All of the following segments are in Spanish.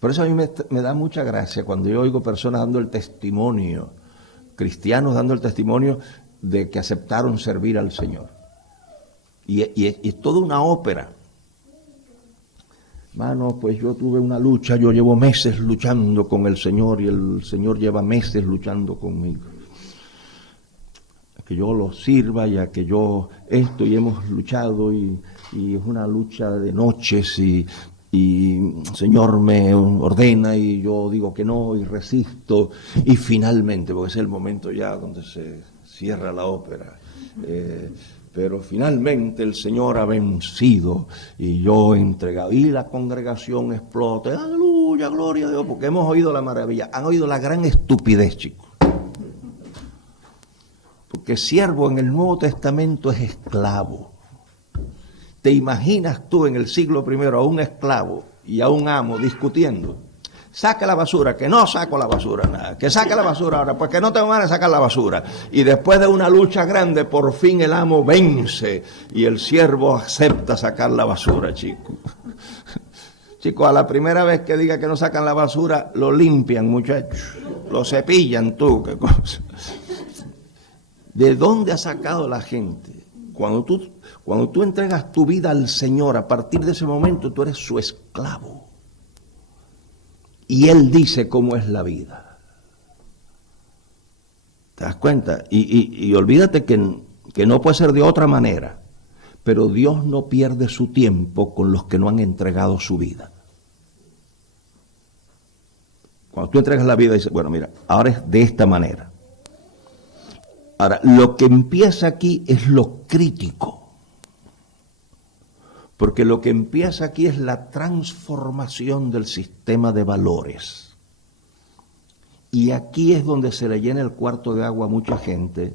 Por eso a mí me da mucha gracia cuando yo oigo personas dando el testimonio, cristianos dando el testimonio de que aceptaron servir al Señor. Y es toda una ópera. Mano, pues yo tuve una lucha, yo llevo meses luchando con el Señor y el Señor lleva meses luchando conmigo. A que yo lo sirva y a que yo esto y hemos luchado y es una lucha de noches y Señor me ordena y yo digo que no y resisto y finalmente, porque es el momento ya donde se cierra la ópera, pero finalmente el Señor ha vencido y yo he entregado y la congregación explota, aleluya, gloria a Dios, porque hemos oído la maravilla, han oído la gran estupidez, chicos, porque siervo en el Nuevo Testamento es esclavo. ¿Te imaginas tú en el siglo I a un esclavo y a un amo discutiendo? Saca la basura, que no saco la basura, nada. Que saque la basura ahora, pues que no tengo ganas de sacar la basura. Y después de una lucha grande, por fin el amo vence y el siervo acepta sacar la basura, chicos. Chicos, a la primera vez que diga que no sacan la basura, lo limpian, muchachos. Lo cepillan tú, qué cosa. ¿De dónde ha sacado la gente? Cuando tú entregas tu vida al Señor, a partir de ese momento tú eres su esclavo. Y Él dice cómo es la vida. ¿Te das cuenta? Y olvídate que no puede ser de otra manera. Pero Dios no pierde su tiempo con los que no han entregado su vida. Cuando tú entregas la vida, dices, bueno, mira, ahora es de esta manera. Ahora, lo que empieza aquí es lo crítico, porque lo que empieza aquí es la transformación del sistema de valores. Y aquí es donde se le llena el cuarto de agua a mucha gente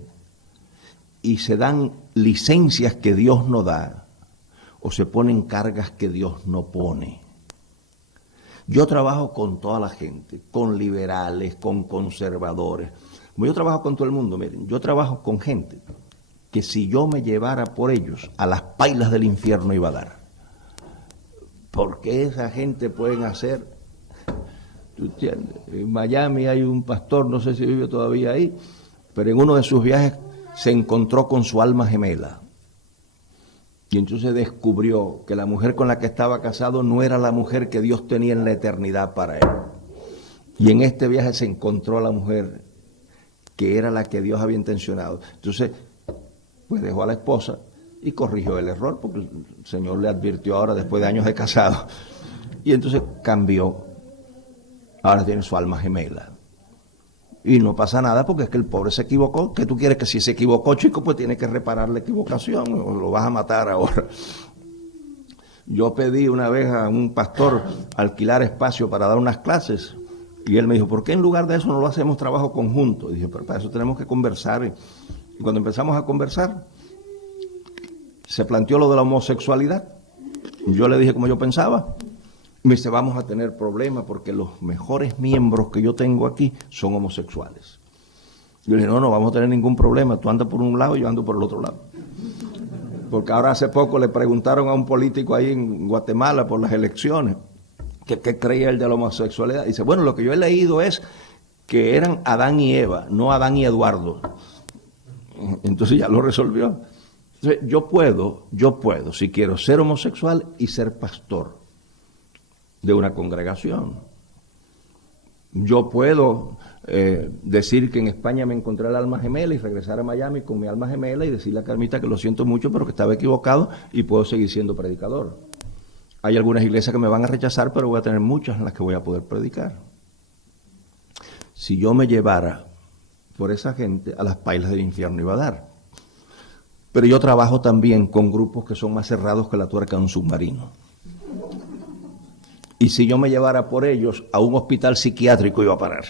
y se dan licencias que Dios no da o se ponen cargas que Dios no pone. Yo trabajo con toda la gente, con liberales, con conservadores. Como yo trabajo con todo el mundo, miren, yo trabajo con gente que si yo me llevara por ellos, a las pailas del infierno iba a dar. Porque esa gente pueden hacer, ¿tú entiendes? En Miami hay un pastor, no sé si vive todavía ahí, pero en uno de sus viajes se encontró con su alma gemela. Y entonces descubrió que la mujer con la que estaba casado no era la mujer que Dios tenía en la eternidad para él. Y en este viaje se encontró a la mujer que era la que Dios había intencionado. Entonces, pues dejó a la esposa y corrigió el error, porque el Señor le advirtió ahora después de años de casado. Y entonces cambió. Ahora tiene su alma gemela. Y no pasa nada porque es que el pobre se equivocó. ¿Qué tú quieres? Que si se equivocó, chico, pues tiene que reparar la equivocación o lo vas a matar ahora. Yo pedí una vez a un pastor alquilar espacio para dar unas clases. Y él me dijo, ¿por qué en lugar de eso no lo hacemos trabajo conjunto? Y dije, pero para eso tenemos que conversar. Y cuando empezamos a conversar, se planteó lo de la homosexualidad. Yo le dije como yo pensaba. Y me dice, vamos a tener problemas porque los mejores miembros que yo tengo aquí son homosexuales. Yo le dije, no vamos a tener ningún problema. Tú andas por un lado y yo ando por el otro lado. Porque ahora hace poco le preguntaron a un político ahí en Guatemala por las elecciones. ¿Qué creía él de la homosexualidad? Dice, bueno, lo que yo he leído es que eran Adán y Eva, no Adán y Eduardo. Entonces ya lo resolvió. Entonces, yo puedo, si quiero, ser homosexual y ser pastor de una congregación. Yo puedo decir que en España me encontré el alma gemela y regresar a Miami con mi alma gemela y decirle a Carmita que lo siento mucho, pero que estaba equivocado y puedo seguir siendo predicador. Hay algunas iglesias que me van a rechazar, pero voy a tener muchas en las que voy a poder predicar. Si yo me llevara por esa gente, a las pailas del infierno iba a dar. Pero yo trabajo también con grupos que son más cerrados que la tuerca de un submarino. Y si yo me llevara por ellos a un hospital psiquiátrico iba a parar.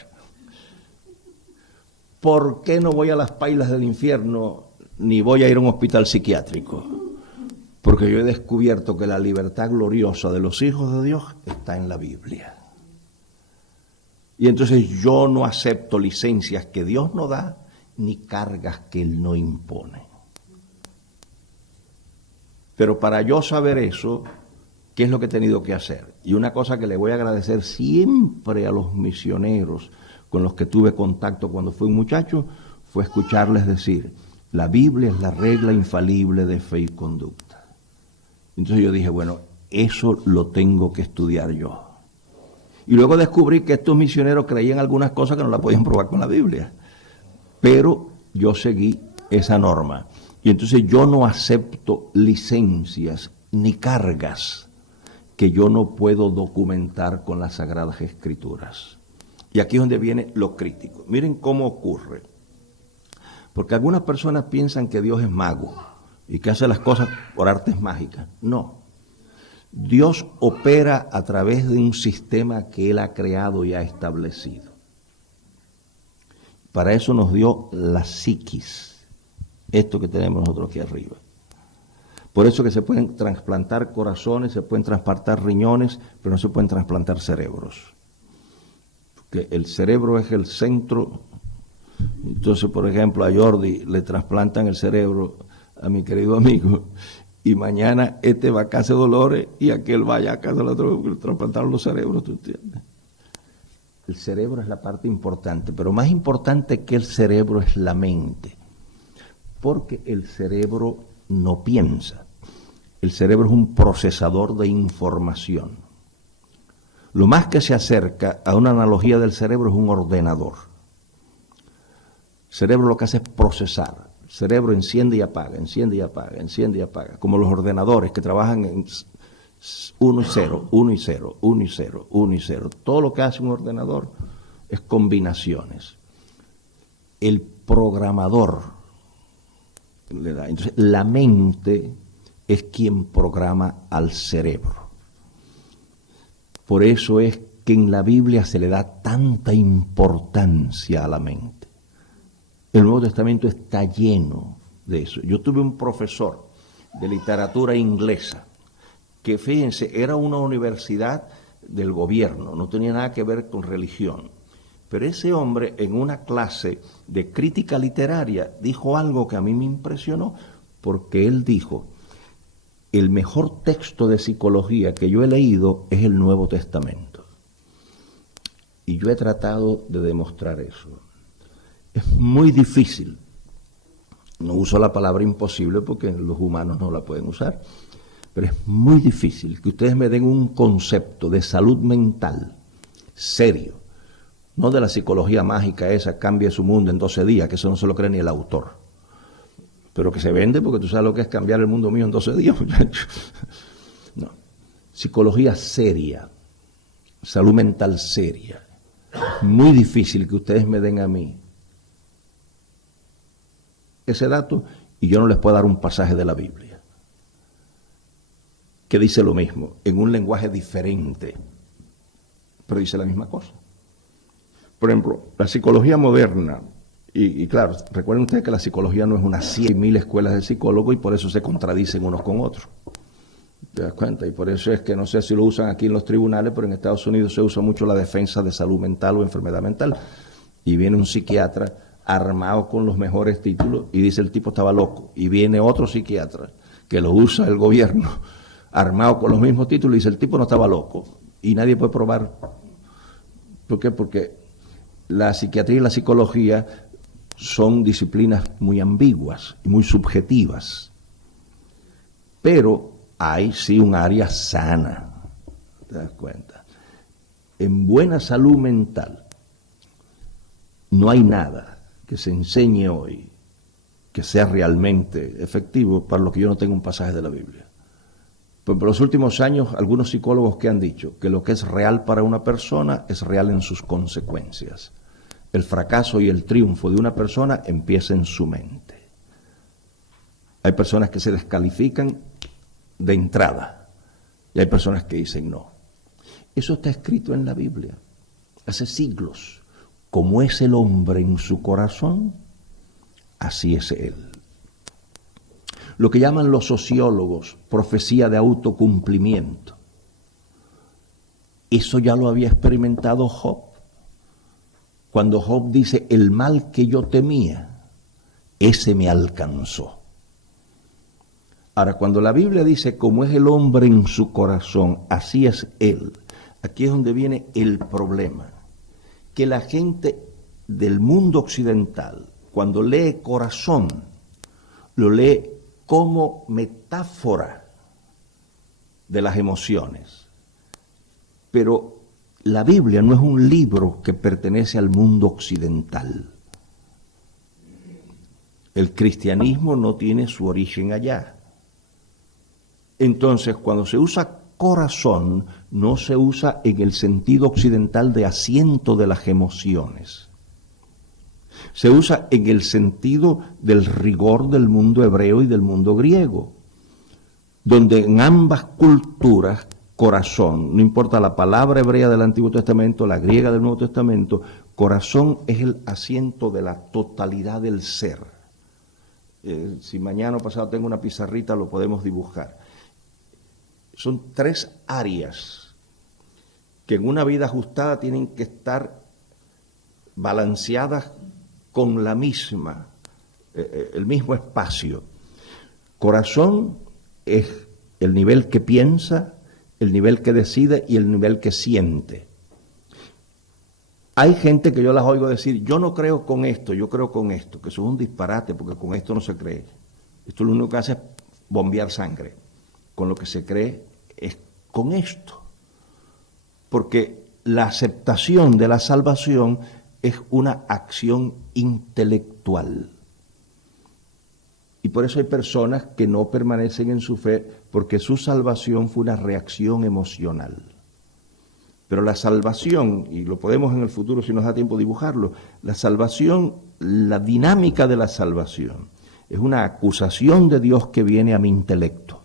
¿Por qué no voy a las pailas del infierno ni voy a ir a un hospital psiquiátrico? Porque yo he descubierto que la libertad gloriosa de los hijos de Dios está en la Biblia. Y entonces yo no acepto licencias que Dios no da, ni cargas que Él no impone. Pero para yo saber eso, ¿qué es lo que he tenido que hacer? Y una cosa que le voy a agradecer siempre a los misioneros con los que tuve contacto cuando fui un muchacho, fue escucharles decir, la Biblia es la regla infalible de fe y conducta. Entonces yo dije, bueno, eso lo tengo que estudiar yo. Y luego descubrí que estos misioneros creían algunas cosas que no las podían probar con la Biblia. Pero yo seguí esa norma. Y entonces yo no acepto licencias ni cargas que yo no puedo documentar con las Sagradas Escrituras. Y aquí es donde viene lo crítico. Miren cómo ocurre. Porque algunas personas piensan que Dios es mago y que hace las cosas por artes mágicas. No. Dios opera a través de un sistema que Él ha creado y ha establecido. Para eso nos dio la psiquis, esto que tenemos nosotros aquí arriba. Por eso que se pueden trasplantar corazones, se pueden trasplantar riñones, pero no se pueden trasplantar cerebros. Porque el cerebro es el centro. Entonces, por ejemplo, a Jordi le trasplantan el cerebro, a mi querido amigo, y mañana este va a casa de Dolores y aquel vaya a casa del otro, trasplantaron los cerebros, ¿tú entiendes? El cerebro es la parte importante, pero más importante que el cerebro es la mente, porque el cerebro no piensa. El cerebro es un procesador de información. Lo más que se acerca a una analogía del cerebro es un ordenador. El cerebro lo que hace es procesar. El cerebro enciende y apaga, enciende y apaga, enciende y apaga, como los ordenadores que trabajan en 1 y 0, 1 y 0, 1 y 0, 1 y 0. Todo lo que hace un ordenador es combinaciones. El programador le da. Entonces, la mente es quien programa al cerebro. Por eso es que en la Biblia se le da tanta importancia a la mente. El Nuevo Testamento está lleno de eso. Yo tuve un profesor de literatura inglesa que, fíjense, era una universidad del gobierno, no tenía nada que ver con religión. Pero ese hombre, en una clase de crítica literaria, dijo algo que a mí me impresionó, porque él dijo, el mejor texto de psicología que yo he leído es el Nuevo Testamento. Y yo he tratado de demostrar eso. Es muy difícil. No uso la palabra imposible porque los humanos no la pueden usar. Pero es muy difícil que ustedes me den un concepto de salud mental serio, no de la psicología mágica esa, cambia su mundo en 12 días, que eso no se lo cree ni el autor. Pero que se vende porque tú sabes lo que es cambiar el mundo mío en 12 días, muchachos. No. Psicología seria, salud mental seria. Muy difícil que ustedes me den a mí ese dato y yo no les puedo dar un pasaje de la Biblia que dice lo mismo, en un lenguaje diferente, pero dice la misma cosa. Por ejemplo, la psicología moderna, y claro, recuerden ustedes que la psicología no es unas 100.000 escuelas de psicólogos y por eso se contradicen unos con otros. ¿Te das cuenta? Y por eso es que no sé si lo usan aquí en los tribunales, pero en Estados Unidos se usa mucho la defensa de salud mental o enfermedad mental. Y viene un psiquiatra armado con los mejores títulos y dice el tipo estaba loco. Y viene otro psiquiatra que lo usa el gobierno armado con los mismos títulos y dice el tipo no estaba loco. Y nadie puede probar. ¿Por qué? Porque la psiquiatría y la psicología son disciplinas muy ambiguas y muy subjetivas. Pero hay sí un área sana, ¿te das cuenta? En buena salud mental no hay nada que se enseñe hoy que sea realmente efectivo para lo que yo no tenga un pasaje de la Biblia. Pero por los últimos años, algunos psicólogos que han dicho que lo que es real para una persona es real en sus consecuencias. El fracaso y el triunfo de una persona empieza en su mente. Hay personas que se descalifican de entrada y hay personas que dicen no. Eso está escrito en la Biblia hace siglos. Como es el hombre en su corazón, así es él. Lo que llaman los sociólogos profecía de autocumplimiento. Eso ya lo había experimentado Job. Cuando Job dice, el mal que yo temía, ese me alcanzó. Ahora, cuando la Biblia dice, como es el hombre en su corazón, así es él, aquí es donde viene el problema. Que la gente del mundo occidental, cuando lee corazón, lo lee como metáfora de las emociones. Pero la Biblia no es un libro que pertenece al mundo occidental. El cristianismo no tiene su origen allá. Entonces, cuando se usa corazón, no se usa en el sentido occidental de asiento de las emociones. Se usa en el sentido del rigor del mundo hebreo y del mundo griego, donde en ambas culturas, corazón, no importa la palabra hebrea del Antiguo Testamento, la griega del Nuevo Testamento, corazón es el asiento de la totalidad del ser. Si mañana o pasado tengo una pizarrita, lo podemos dibujar. Son 3 áreas que en una vida ajustada tienen que estar balanceadas con la misma, el mismo espacio. Corazón es el nivel que piensa, el nivel que decide y el nivel que siente. Hay gente que yo las oigo decir, yo no creo con esto, yo creo con esto, que eso es un disparate porque con esto no se cree. Esto lo único que hace es bombear sangre. Con lo que se cree es con esto. Porque la aceptación de la salvación es una acción intelectual. Y por eso hay personas que no permanecen en su fe porque su salvación fue una reacción emocional. Pero la salvación, y lo podemos en el futuro si nos da tiempo dibujarlo, la salvación, la dinámica de la salvación, es una acusación de Dios que viene a mi intelecto.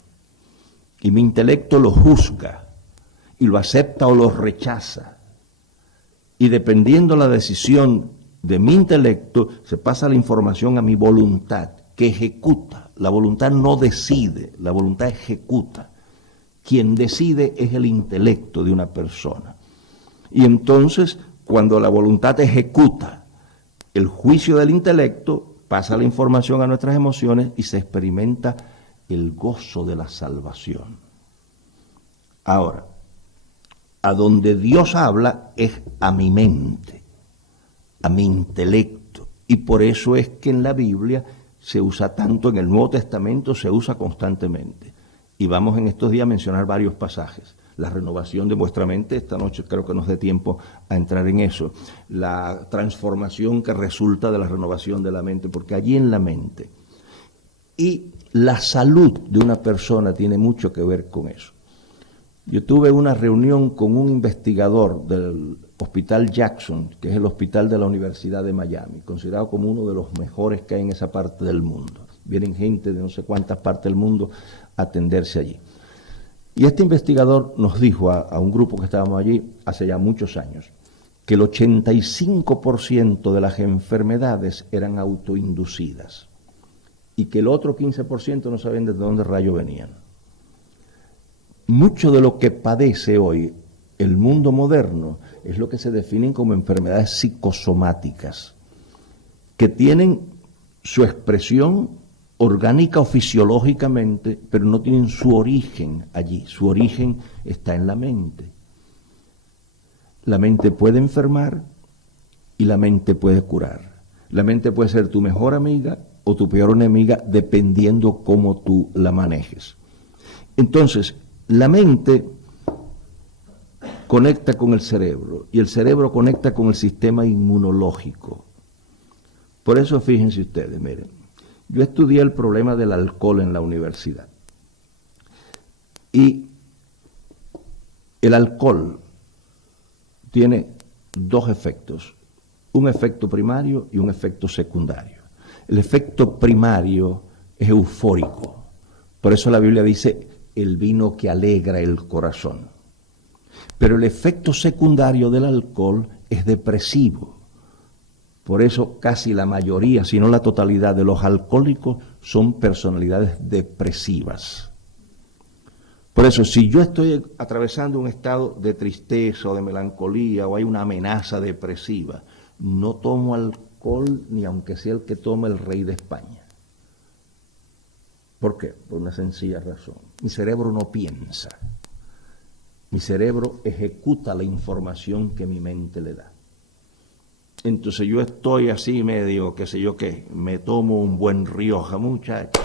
Y mi intelecto lo juzga, y lo acepta o lo rechaza. Y dependiendo la decisión de mi intelecto, se pasa la información a mi voluntad, que ejecuta. La voluntad no decide, la voluntad ejecuta. Quien decide es el intelecto de una persona. Y entonces, cuando la voluntad ejecuta el juicio del intelecto, pasa la información a nuestras emociones y se experimenta el gozo de la salvación. Ahora, a donde Dios habla es a mi mente, a mi intelecto. Y por eso es que en la Biblia se usa tanto, en el Nuevo Testamento se usa constantemente. Y vamos en estos días a mencionar varios pasajes. La renovación de vuestra mente, esta noche creo que nos dé tiempo a entrar en eso. La transformación que resulta de la renovación de la mente, porque allí en la mente. Y la salud de una persona tiene mucho que ver con eso. Yo tuve una reunión con un investigador del Hospital Jackson, que es el hospital de la Universidad de Miami, considerado como uno de los mejores que hay en esa parte del mundo. Vienen gente de no sé cuántas partes del mundo a atenderse allí. Y este investigador nos dijo a un grupo que estábamos allí hace ya muchos años, que el 85% de las enfermedades eran autoinducidas y que el otro 15% no sabían de dónde rayo venían. Mucho de lo que padece hoy el mundo moderno es lo que se definen como enfermedades psicosomáticas, que tienen su expresión orgánica o fisiológicamente, pero no tienen su origen allí. Su origen está en la mente. La mente puede enfermar y la mente puede curar. La mente puede ser tu mejor amiga o tu peor enemiga, dependiendo cómo tú la manejes. Entonces, la mente conecta con el cerebro y el cerebro conecta con el sistema inmunológico. Por eso fíjense ustedes, miren, yo estudié el problema del alcohol en la universidad y el alcohol tiene 2 efectos, un efecto primario y un efecto secundario. El efecto primario es eufórico, por eso la Biblia dice el vino que alegra el corazón. Pero el efecto secundario del alcohol es depresivo. Por eso casi la mayoría, si no la totalidad de los alcohólicos son personalidades depresivas. Por eso, si yo estoy atravesando un estado de tristeza o de melancolía o hay una amenaza depresiva, no tomo alcohol ni aunque sea el que tome el rey de España. ¿Por qué? Por una sencilla razón. Mi cerebro no piensa. Mi cerebro ejecuta la información que mi mente le da. Entonces yo estoy así medio, qué sé yo qué, me tomo un buen Rioja, muchacho.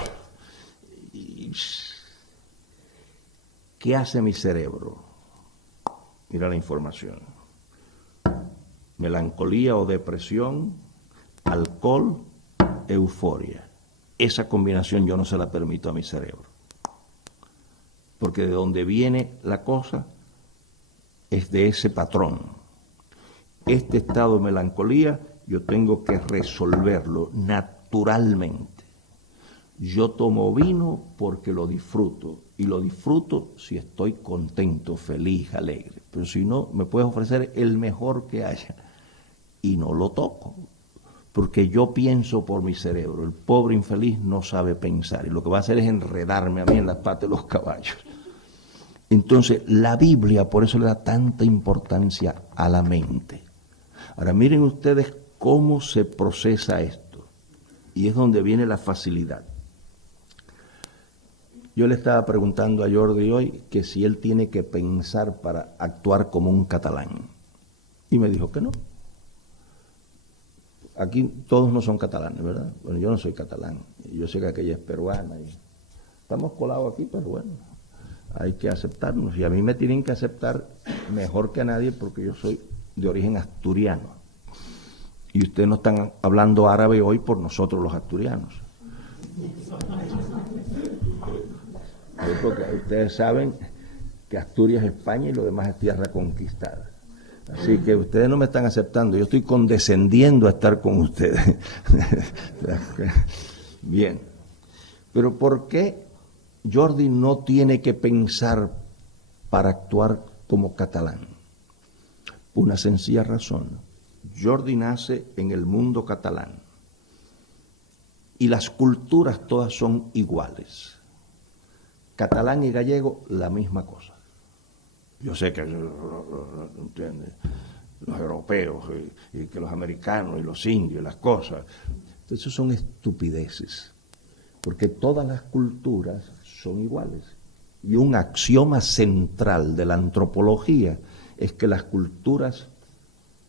¿Qué hace mi cerebro? Mira la información. Melancolía o depresión, alcohol, euforia. Esa combinación yo no se la permito a mi cerebro. Porque de donde viene la cosa es de ese patrón. Este estado de melancolía yo tengo que resolverlo naturalmente. Yo tomo vino porque lo disfruto, y lo disfruto si estoy contento, feliz, alegre. Pero si no, me puedes ofrecer el mejor que haya y no lo toco, porque yo pienso por mi cerebro. El pobre infeliz no sabe pensar y lo que va a hacer es enredarme a mí en las patas de los caballos. Entonces, la Biblia por eso le da tanta importancia a la mente. Ahora miren ustedes cómo se procesa esto, y es donde viene la facilidad. Yo le estaba preguntando a Jordi hoy que si él tiene que pensar para actuar como un catalán, y me dijo que no. Aquí todos no son catalanes, ¿verdad? Bueno, yo no soy catalán, yo sé que aquella es peruana, y estamos colados aquí, pero bueno, hay que aceptarnos, y a mí me tienen que aceptar mejor que a nadie porque yo soy de origen asturiano, y ustedes no están hablando árabe hoy por nosotros los asturianos. Porque ustedes saben que Asturias es España y lo demás es tierra conquistada. Así que ustedes no me están aceptando, yo estoy condescendiendo a estar con ustedes. Bien, pero ¿por qué Jordi no tiene que pensar para actuar como catalán? Por una sencilla razón. Jordi nace en el mundo catalán y las culturas todas son iguales. Catalán y gallego, la misma cosa. Yo sé que, ¿entiendes?, los europeos y que los americanos y los indios y las cosas. Entonces son estupideces, porque todas las culturas son iguales. Y un axioma central de la antropología es que las culturas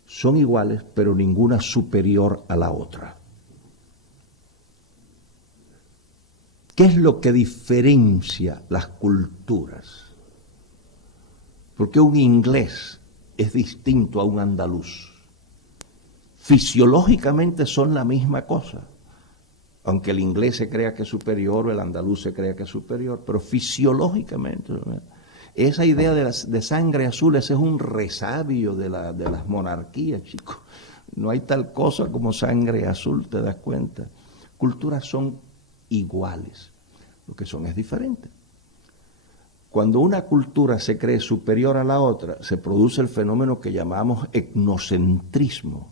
son iguales, pero ninguna superior a la otra. ¿Qué es lo que diferencia las culturas? ¿Por qué un inglés es distinto a un andaluz? Fisiológicamente son la misma cosa, aunque el inglés se crea que es superior o el andaluz se crea que es superior, pero fisiológicamente. Esa idea de sangre azul, ese es un resabio de las monarquías, chicos. No hay tal cosa como sangre azul, ¿te das cuenta? Culturas son iguales, lo que son es diferente. Cuando una cultura se cree superior a la otra, se produce el fenómeno que llamamos etnocentrismo,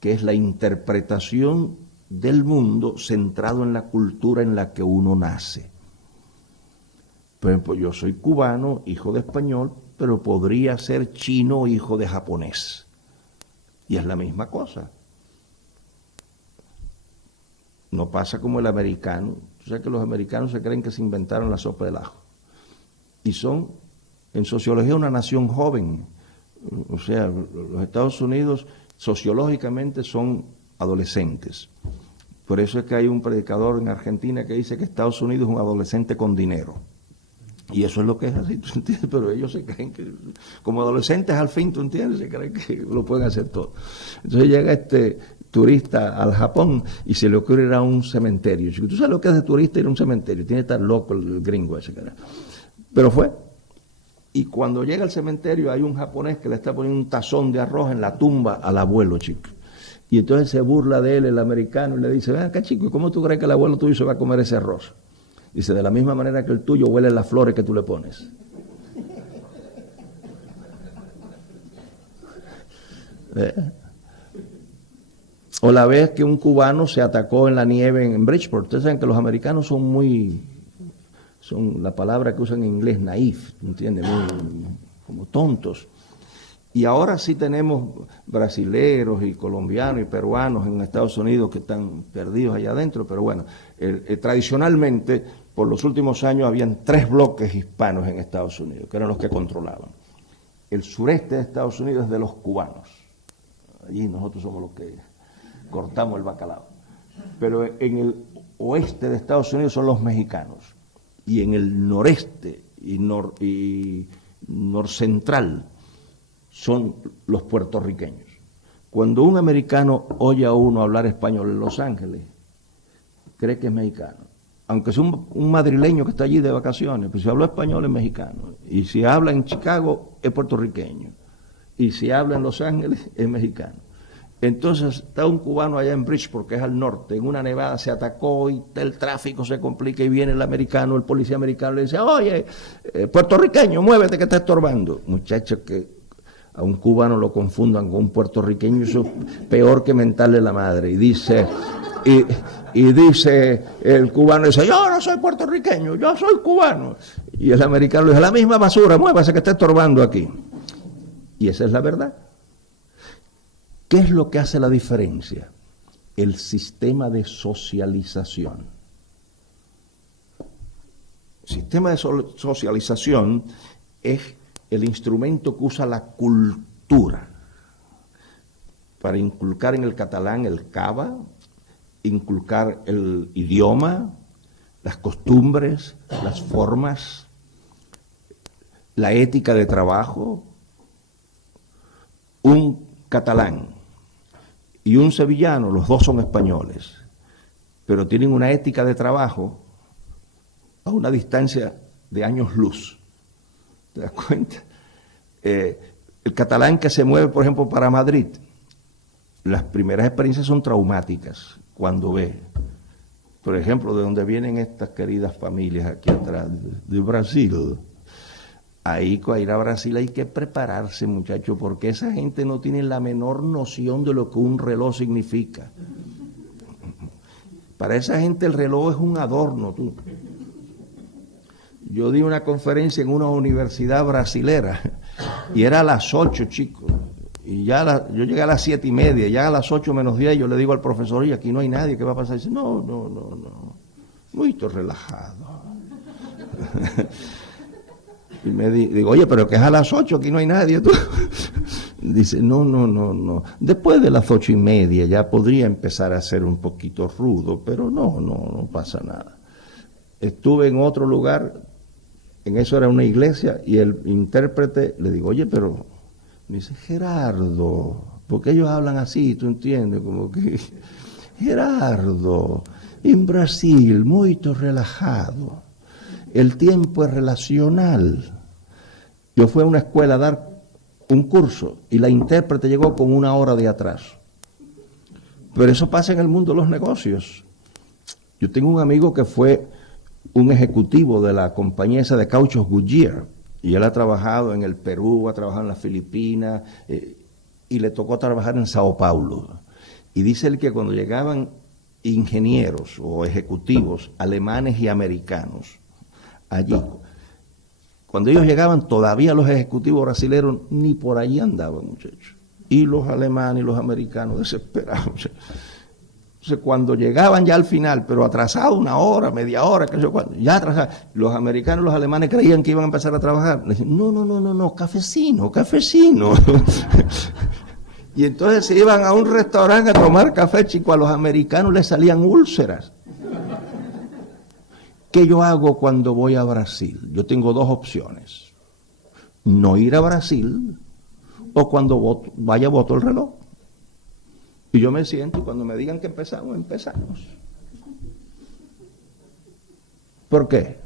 que es la interpretación del mundo centrado en la cultura en la que uno nace. Por ejemplo, yo soy cubano, hijo de español, pero podría ser chino, hijo de japonés. Y es la misma cosa. No pasa como el americano. Tú sabes que los americanos se creen que se inventaron la sopa del ajo. Y son, en sociología, una nación joven. O sea, los Estados Unidos sociológicamente son adolescentes. Por eso es que hay un predicador en Argentina que dice que Estados Unidos es un adolescente con dinero. Y eso es lo que es así, ¿tú entiendes? Pero ellos se creen que, como adolescentes al fin, ¿tú entiendes? Se creen que lo pueden hacer todo. Entonces llega este turista al Japón y se le ocurre ir a un cementerio. ¿Tú sabes lo que es de turista ir a un cementerio? Tiene que estar loco el gringo ese, cara. Pero fue. Y cuando llega al cementerio hay un japonés que le está poniendo un tazón de arroz en la tumba al abuelo, chico. Y entonces se burla de él, el americano, y le dice, ven acá, chico, ¿y cómo tú crees que el abuelo tuyo se va a comer ese arroz? Dice, de la misma manera que el tuyo huele las flores que tú le pones. O la vez que un cubano se atacó en la nieve en Bridgeport. Ustedes saben que los americanos son la palabra que usan en inglés, naif, ¿entiendes? Muy, como tontos. Y ahora sí tenemos brasileros y colombianos y peruanos en Estados Unidos que están perdidos allá adentro, pero bueno, tradicionalmente, por los últimos años, habían 3 bloques hispanos en Estados Unidos, que eran los que controlaban. El sureste de Estados Unidos es de los cubanos. Allí nosotros somos los que cortamos el bacalao. Pero en el oeste de Estados Unidos son los mexicanos. Y en el noreste y norcentral son los puertorriqueños. Cuando un americano oye a uno hablar español en Los Ángeles, cree que es mexicano. Aunque sea un madrileño que está allí de vacaciones, pues si habla español es mexicano. Y si habla en Chicago es puertorriqueño. Y si habla en Los Ángeles es mexicano. Entonces está un cubano allá en Bridgeport, que es al norte, en una nevada se atacó y el tráfico se complica y viene el americano, el policía americano le dice, oye, puertorriqueño, muévete que está estorbando. Muchachos, que a un cubano lo confundan con un puertorriqueño, eso es peor que mentarle la madre. Y dice el cubano, dice, yo no soy puertorriqueño, yo soy cubano. Y el americano le dice, la misma basura, muévase que está estorbando aquí. Y esa es la verdad. ¿Qué es lo que hace la diferencia? El sistema de socialización. El sistema de socialización es el instrumento que usa la cultura para inculcar en el catalán el cava, inculcar el idioma, las costumbres, las formas, la ética de trabajo. Un catalán y un sevillano, los dos son españoles, pero tienen una ética de trabajo a una distancia de años luz. ¿Te das cuenta? El catalán que se mueve, por ejemplo, para Madrid, las primeras experiencias son traumáticas cuando ve, por ejemplo, de dónde vienen estas queridas familias aquí atrás, de Brasil. Ahí, para ir a Brasil hay que prepararse, muchachos, porque esa gente no tiene la menor noción de lo que un reloj significa. Para esa gente el reloj es un adorno, tú. Yo di una conferencia en una universidad brasilera y era a las 8, chicos. Y ya yo llegué a las 7:30, ya a las 8 menos 10 yo le digo al profesor, y aquí no hay nadie, ¿qué va a pasar? Y dice, no, muy relajado. Y me digo, oye, pero que es a las 8, aquí no hay nadie. ¿Tú? Dice, no. Después de las 8:30 ya podría empezar a ser un poquito rudo, pero no pasa nada. Estuve en otro lugar, en eso era una iglesia, y el intérprete le digo, oye, pero, me dice, Gerardo, ¿por qué ellos hablan así? ¿Tú entiendes? Como que, Gerardo, en Brasil, muy relajado. El tiempo es relacional. Yo fui a una escuela a dar un curso y la intérprete llegó con 1 hora de atraso. Pero eso pasa en el mundo de los negocios. Yo tengo un amigo que fue un ejecutivo de la compañía esa de cauchos Goodyear y él ha trabajado en el Perú, ha trabajado en las Filipinas y le tocó trabajar en Sao Paulo. Y dice él que cuando llegaban ingenieros o ejecutivos alemanes y americanos allí, cuando ellos llegaban, todavía los ejecutivos brasileños ni por allí andaban, muchachos. Y los alemanes y los americanos desesperados. Entonces, cuando llegaban ya al final, pero atrasado 1 hora, media hora, ya atrasados, los americanos y los alemanes creían que iban a empezar a trabajar. Le decían, no, cafecino. Y entonces se iban a un restaurante a tomar café, chico, a los americanos les salían úlceras. ¿Qué yo hago cuando voy a Brasil? Yo tengo 2 opciones. No ir a Brasil o cuando vaya voto el reloj. Y yo me siento y cuando me digan que empezamos. ¿Por qué?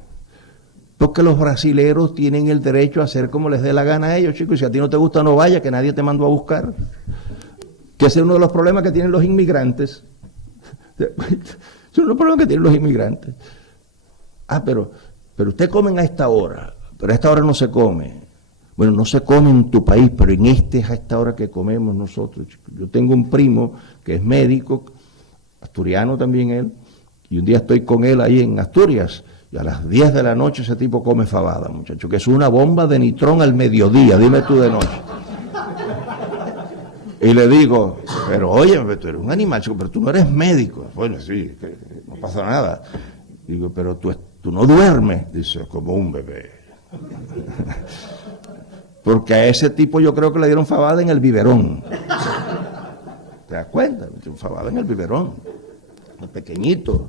Porque los brasileros tienen el derecho a hacer como les dé la gana a ellos, chicos. Y si a ti no te gusta, no vaya, que nadie te mandó a buscar. Que ese es uno de los problemas que tienen los inmigrantes. Ese es uno de los problemas que tienen los inmigrantes. Pero ustedes comen a esta hora, pero a esta hora no se come. Bueno, no se come en tu país, pero en es a esta hora que comemos nosotros, chicos. Yo tengo un primo que es médico, asturiano también él, y un día estoy con él ahí en Asturias, y a las 10 de la noche ese tipo come fabada, muchacho, que es una bomba de nitrón al mediodía, dime tú de noche. Y le digo, pero oye, tú eres un animal, chico, pero tú no eres médico. Bueno, sí, que no pasa nada. Digo, pero tú no duermes. Dice, como un bebé. Porque a ese tipo yo creo que le dieron fabada en el biberón. ¿Te das cuenta? Fabada en el biberón. El pequeñito.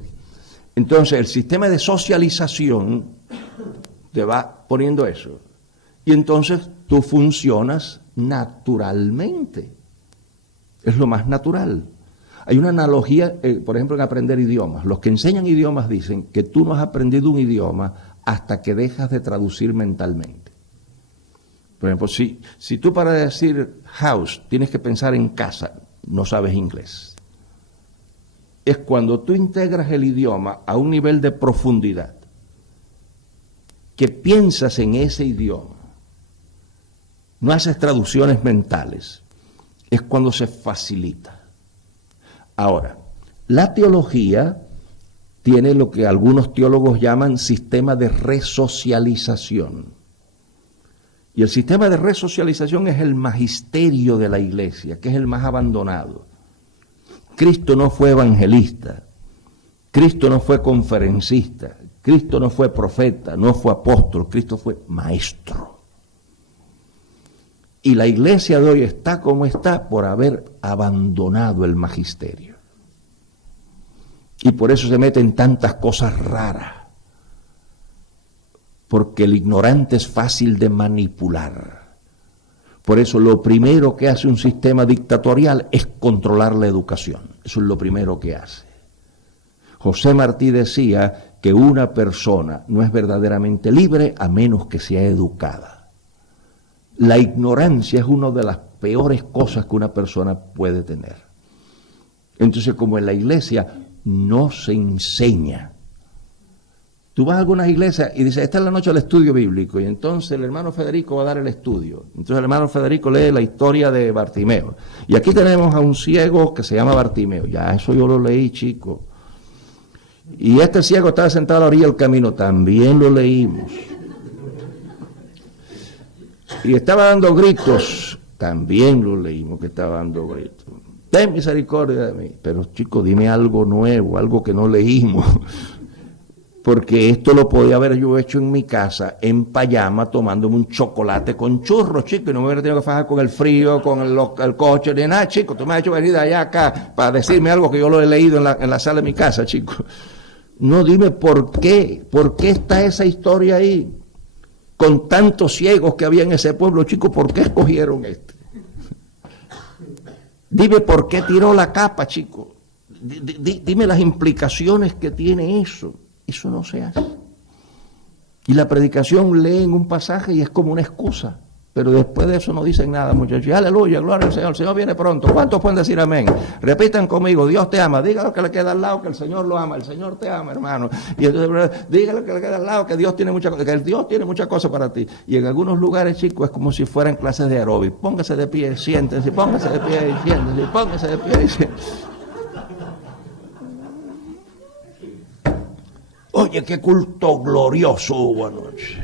Entonces, el sistema de socialización te va poniendo eso. Y entonces tú funcionas naturalmente. Es lo más natural. Hay una analogía, por ejemplo, en aprender idiomas. Los que enseñan idiomas dicen que tú no has aprendido un idioma hasta que dejas de traducir mentalmente. Por ejemplo, si tú para decir house tienes que pensar en casa, no sabes inglés. Es cuando tú integras el idioma a un nivel de profundidad, que piensas en ese idioma, no haces traducciones mentales, es cuando se facilita. Ahora, la teología tiene lo que algunos teólogos llaman sistema de resocialización. Y el sistema de resocialización es el magisterio de la iglesia, que es el más abandonado. Cristo no fue evangelista, Cristo no fue conferencista, Cristo no fue profeta, no fue apóstol, Cristo fue maestro. Y la iglesia de hoy está como está por haber abandonado el magisterio. Y por eso se meten tantas cosas raras. Porque el ignorante es fácil de manipular. Por eso lo primero que hace un sistema dictatorial es controlar la educación. Eso es lo primero que hace. José Martí decía que una persona no es verdaderamente libre a menos que sea educada. La ignorancia es una de las peores cosas que una persona puede tener. Entonces, como en la iglesia no se enseña. Tú vas a algunas iglesias y dices, esta es la noche del estudio bíblico, y entonces el hermano Federico va a dar el estudio. Entonces el hermano Federico lee la historia de Bartimeo. Y aquí tenemos a un ciego que se llama Bartimeo. Ya, eso yo lo leí, chico. Y este ciego estaba sentado a la orilla del camino, también lo leímos. Y estaba dando gritos, también lo leímos que estaba dando gritos. Ten misericordia de mí. Pero chico, dime algo nuevo, algo que no leímos. Porque esto lo podía haber yo hecho en mi casa, en pijama, tomándome un chocolate con churros, chico, y no me hubiera tenido que fajar con el frío, con el coche, ni nada, chico. Tú me has hecho venir de allá acá para decirme algo que yo lo he leído en la sala de mi casa, chico. No, dime por qué está esa historia ahí, con tantos ciegos que había en ese pueblo, chico, ¿por qué escogieron este? Dime por qué tiró la capa, chico. Dime las implicaciones que tiene eso. Eso no se hace. Y la predicación leen un pasaje y es como una excusa. Pero después de eso no dicen nada, muchachos. Aleluya, gloria al Señor. El Señor viene pronto. ¿Cuántos pueden decir amén? Repitan conmigo, Dios te ama. Dígalo que le queda al lado, que el Señor lo ama. El Señor te ama, hermano. Y entonces, dígalo que le queda al lado, que Dios tiene muchas cosas para ti. Y en algunos lugares, chicos, es como si fueran clases de aeróbic. Póngase de pie, siéntense, póngase de pie y siéntense, póngase de pie y siéntense. Oye, qué culto glorioso hubo anoche.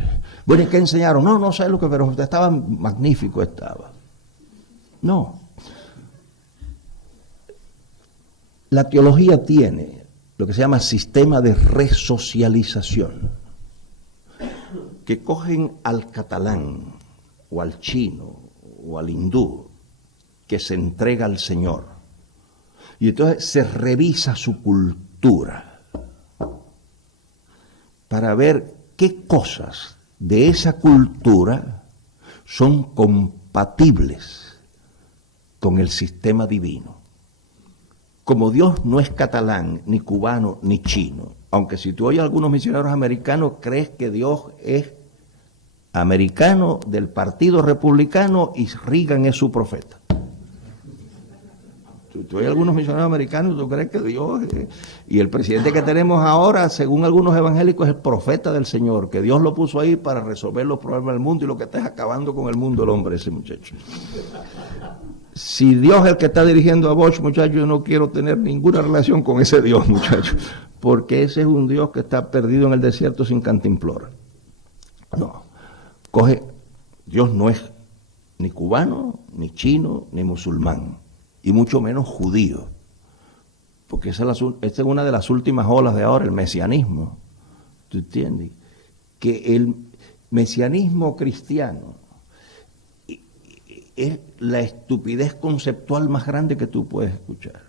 Bueno, ¿y qué enseñaron? No sé lo que, pero estaba magnífico, estaba. No. La teología tiene lo que se llama sistema de resocialización, que cogen al catalán, o al chino, o al hindú, que se entrega al Señor. Y entonces se revisa su cultura para ver qué cosas de esa cultura son compatibles con el sistema divino. Como Dios no es catalán, ni cubano, ni chino, aunque si tú oyes a algunos misioneros americanos, crees que Dios es americano del Partido Republicano y Reagan es su profeta. Tú oyes a algunos misioneros americanos, tú crees que Dios... Y el presidente que tenemos ahora, según algunos evangélicos, es el profeta del Señor, que Dios lo puso ahí para resolver los problemas del mundo, y lo que está es acabando con el mundo el hombre, ese muchacho. Si Dios es el que está dirigiendo a Bosch, muchacho, yo no quiero tener ninguna relación con ese Dios, muchacho, porque ese es un Dios que está perdido en el desierto sin cantimplora. No, Dios no es ni cubano, ni chino, ni musulmán, y mucho menos judío, porque esta es una de las últimas olas de ahora, el mesianismo. ¿Tú entiendes? Que el mesianismo cristiano es la estupidez conceptual más grande que tú puedes escuchar,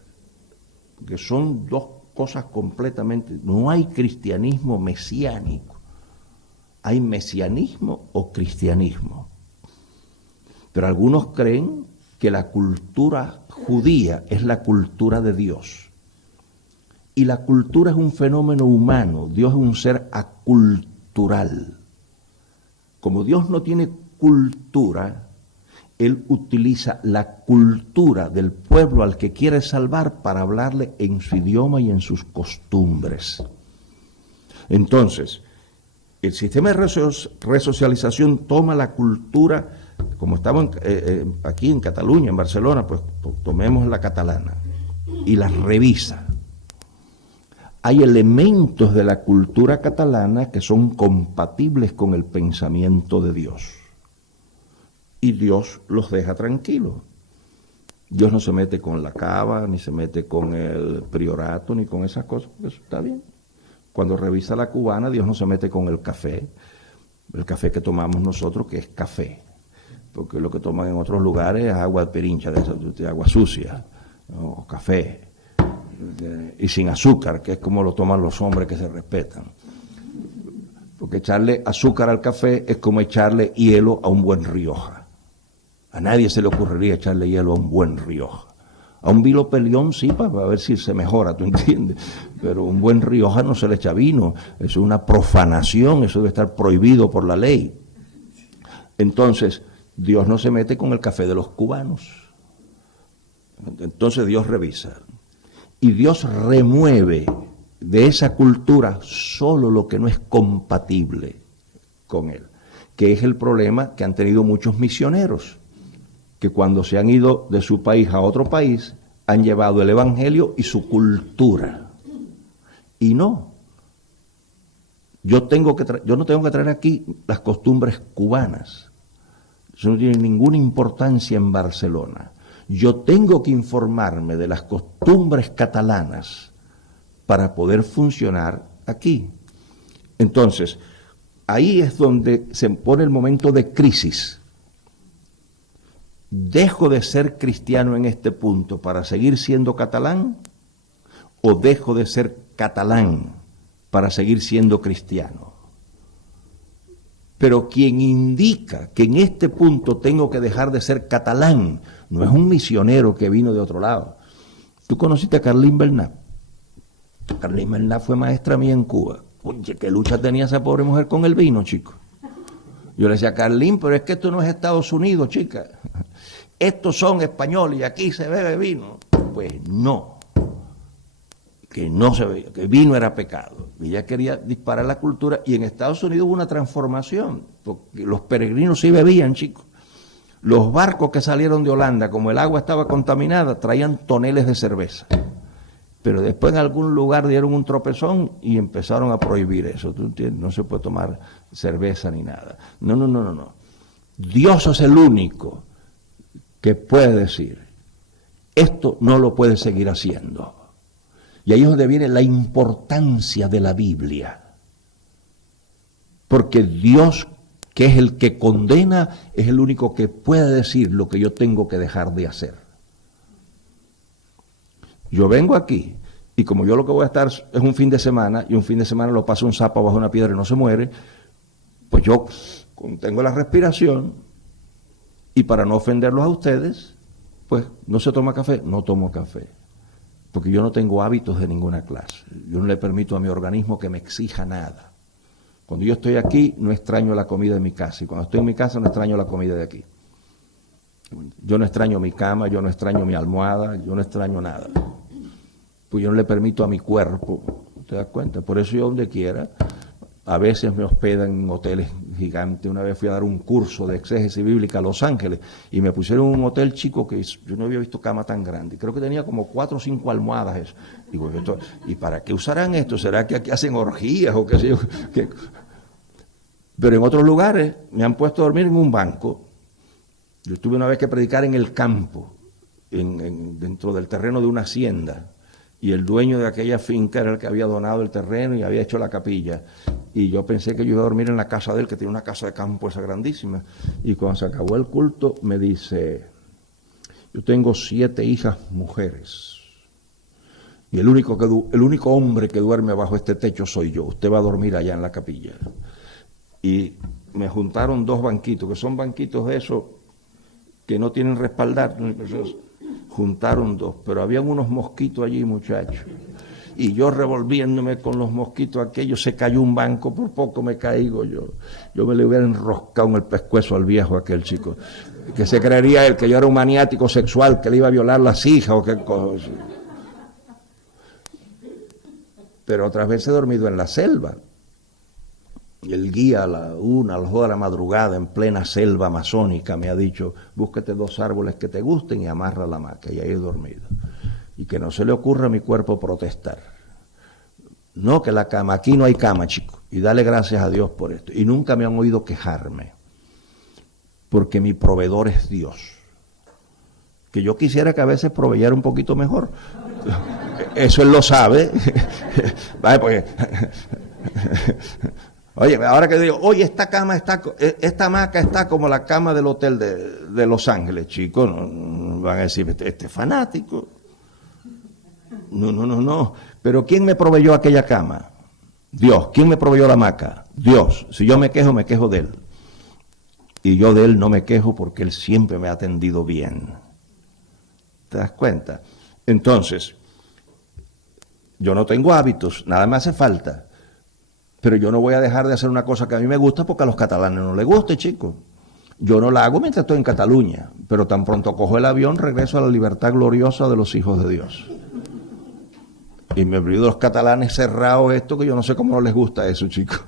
porque son dos cosas completamente. No hay cristianismo mesiánico, hay mesianismo o cristianismo. Pero algunos creen que la cultura judía es la cultura de Dios. Y la cultura es un fenómeno humano, Dios es un ser acultural. Como Dios no tiene cultura, Él utiliza la cultura del pueblo al que quiere salvar para hablarle en su idioma y en sus costumbres. Entonces, el sistema de resocialización toma la cultura, como estamos aquí en Cataluña, en Barcelona, pues tomemos la catalana y la revisa. Hay elementos de la cultura catalana que son compatibles con el pensamiento de Dios. Y Dios los deja tranquilos. Dios no se mete con la cava, ni se mete con el priorato, ni con esas cosas, porque eso está bien. Cuando revisa la cubana, Dios no se mete con el café que tomamos nosotros, que es café. Porque lo que toman en otros lugares es agua de perincha, de agua sucia, o café. Y sin azúcar, que es como lo toman los hombres que se respetan. Porque echarle azúcar al café es como echarle hielo a un buen Rioja. A nadie se le ocurriría echarle hielo a un buen Rioja. A un vino pelión sí, para ver si se mejora, ¿tú entiendes? Pero un buen Rioja no se le echa vino, eso es una profanación, eso debe estar prohibido por la ley. Entonces, Dios no se mete con el café de los cubanos. Entonces Dios revisa. Y Dios remueve de esa cultura solo lo que no es compatible con Él, que es el problema que han tenido muchos misioneros, que cuando se han ido de su país a otro país, han llevado el Evangelio y su cultura. Y no. Yo no tengo que traer aquí las costumbres cubanas. Eso no tiene ninguna importancia en Barcelona. Yo tengo que informarme de las costumbres catalanas para poder funcionar aquí. Entonces, ahí es donde se pone el momento de crisis. ¿Dejo de ser cristiano en este punto para seguir siendo catalán? ¿O dejo de ser catalán para seguir siendo cristiano? Pero quien indica que en este punto tengo que dejar de ser catalán no es un misionero que vino de otro lado. ¿Tú conociste a Carlín Bernat? Carlín Bernat fue maestra mía en Cuba. Oye, qué lucha tenía esa pobre mujer con el vino, chico. Yo le decía, Carlín, pero es que esto no es Estados Unidos, chica. Estos son españoles y aquí se bebe vino. Pues no. Que no se veía, que vino era pecado. Y ella quería disparar la cultura, y en Estados Unidos hubo una transformación, porque los peregrinos sí bebían, chicos. Los barcos que salieron de Holanda, como el agua estaba contaminada, traían toneles de cerveza. Pero después en algún lugar dieron un tropezón y empezaron a prohibir eso. ¿Tú entiendes? No se puede tomar cerveza ni nada. No. Dios es el único que puede decir, esto no lo puede seguir haciendo. Y ahí es donde viene la importancia de la Biblia. Porque Dios, que es el que condena, es el único que puede decir lo que yo tengo que dejar de hacer. Yo vengo aquí, y como yo lo que voy a estar es un fin de semana, y un fin de semana lo paso un sapo bajo una piedra y no se muere, pues yo contengo la respiración, y para no ofenderlos a ustedes, pues no se toma café, no tomo café. Porque yo no tengo hábitos de ninguna clase. Yo no le permito a mi organismo que me exija nada. Cuando yo estoy aquí, no extraño la comida de mi casa. Y cuando estoy en mi casa, no extraño la comida de aquí. Yo no extraño mi cama, yo no extraño mi almohada, yo no extraño nada. Pues yo no le permito a mi cuerpo, ¿te das cuenta? Por eso yo donde quiera, a veces me hospedan en hoteles gigantes. Una vez fui a dar un curso de exégesis bíblica a Los Ángeles y me pusieron un hotel chico que yo no había visto cama tan grande. Creo que tenía como 4 o 5 almohadas eso. Digo, ¿y para qué usarán esto? ¿Será que aquí hacen orgías o qué sé yo? Pero en otros lugares me han puesto a dormir en un banco Yo tuve una vez que predicar en el campo, dentro del terreno de una hacienda, y el dueño de aquella finca era el que había donado el terreno y había hecho la capilla. Y yo pensé que yo iba a dormir en la casa de él, que tiene una casa de campo esa grandísima. Y cuando se acabó el culto, me dice, yo tengo 7 hijas mujeres, y el único hombre que duerme bajo este techo soy yo. Usted va a dormir allá en la capilla. Y me juntaron 2 banquitos, que son banquitos de esos que no tienen respaldar. Juntaron 2, pero habían unos mosquitos allí, muchachos. Y yo revolviéndome con los mosquitos aquellos, se cayó un banco, por poco me caigo yo. Yo me le hubiera enroscado en el pescuezo al viejo aquel chico, que se creería él que yo era un maniático sexual, que le iba a violar las hijas o qué cosa. Pero otras veces he dormido en la selva. Y el guía a las 1, a las 2 de la madrugada, en plena selva amazónica, me ha dicho, búsquete 2 árboles que te gusten y amarra la hamaca. Y ahí he dormido. Y que no se le ocurra a mi cuerpo protestar. No, que la cama, aquí no hay cama, chico. Y dale gracias a Dios por esto. Y nunca me han oído quejarme. Porque mi proveedor es Dios. Que yo quisiera que a veces proveyera un poquito mejor. Eso él lo sabe. Vale, pues... Oye, ahora que digo, oye, esta hamaca está como la cama del hotel de Los Ángeles, chicos, no, van a decir, este es fanático. No. Pero ¿quién me proveyó aquella cama? Dios. ¿Quién me proveyó la hamaca? Dios. Si yo me quejo de él. Y yo de él no me quejo porque él siempre me ha atendido bien. ¿Te das cuenta? Entonces, yo no tengo hábitos, nada me hace falta. Pero yo no voy a dejar de hacer una cosa que a mí me gusta porque a los catalanes no les guste, chicos. Yo no la hago mientras estoy en Cataluña, pero tan pronto cojo el avión, regreso a la libertad gloriosa de los hijos de Dios. Y me olvido de los catalanes cerrados esto, que yo no sé cómo no les gusta eso, chicos.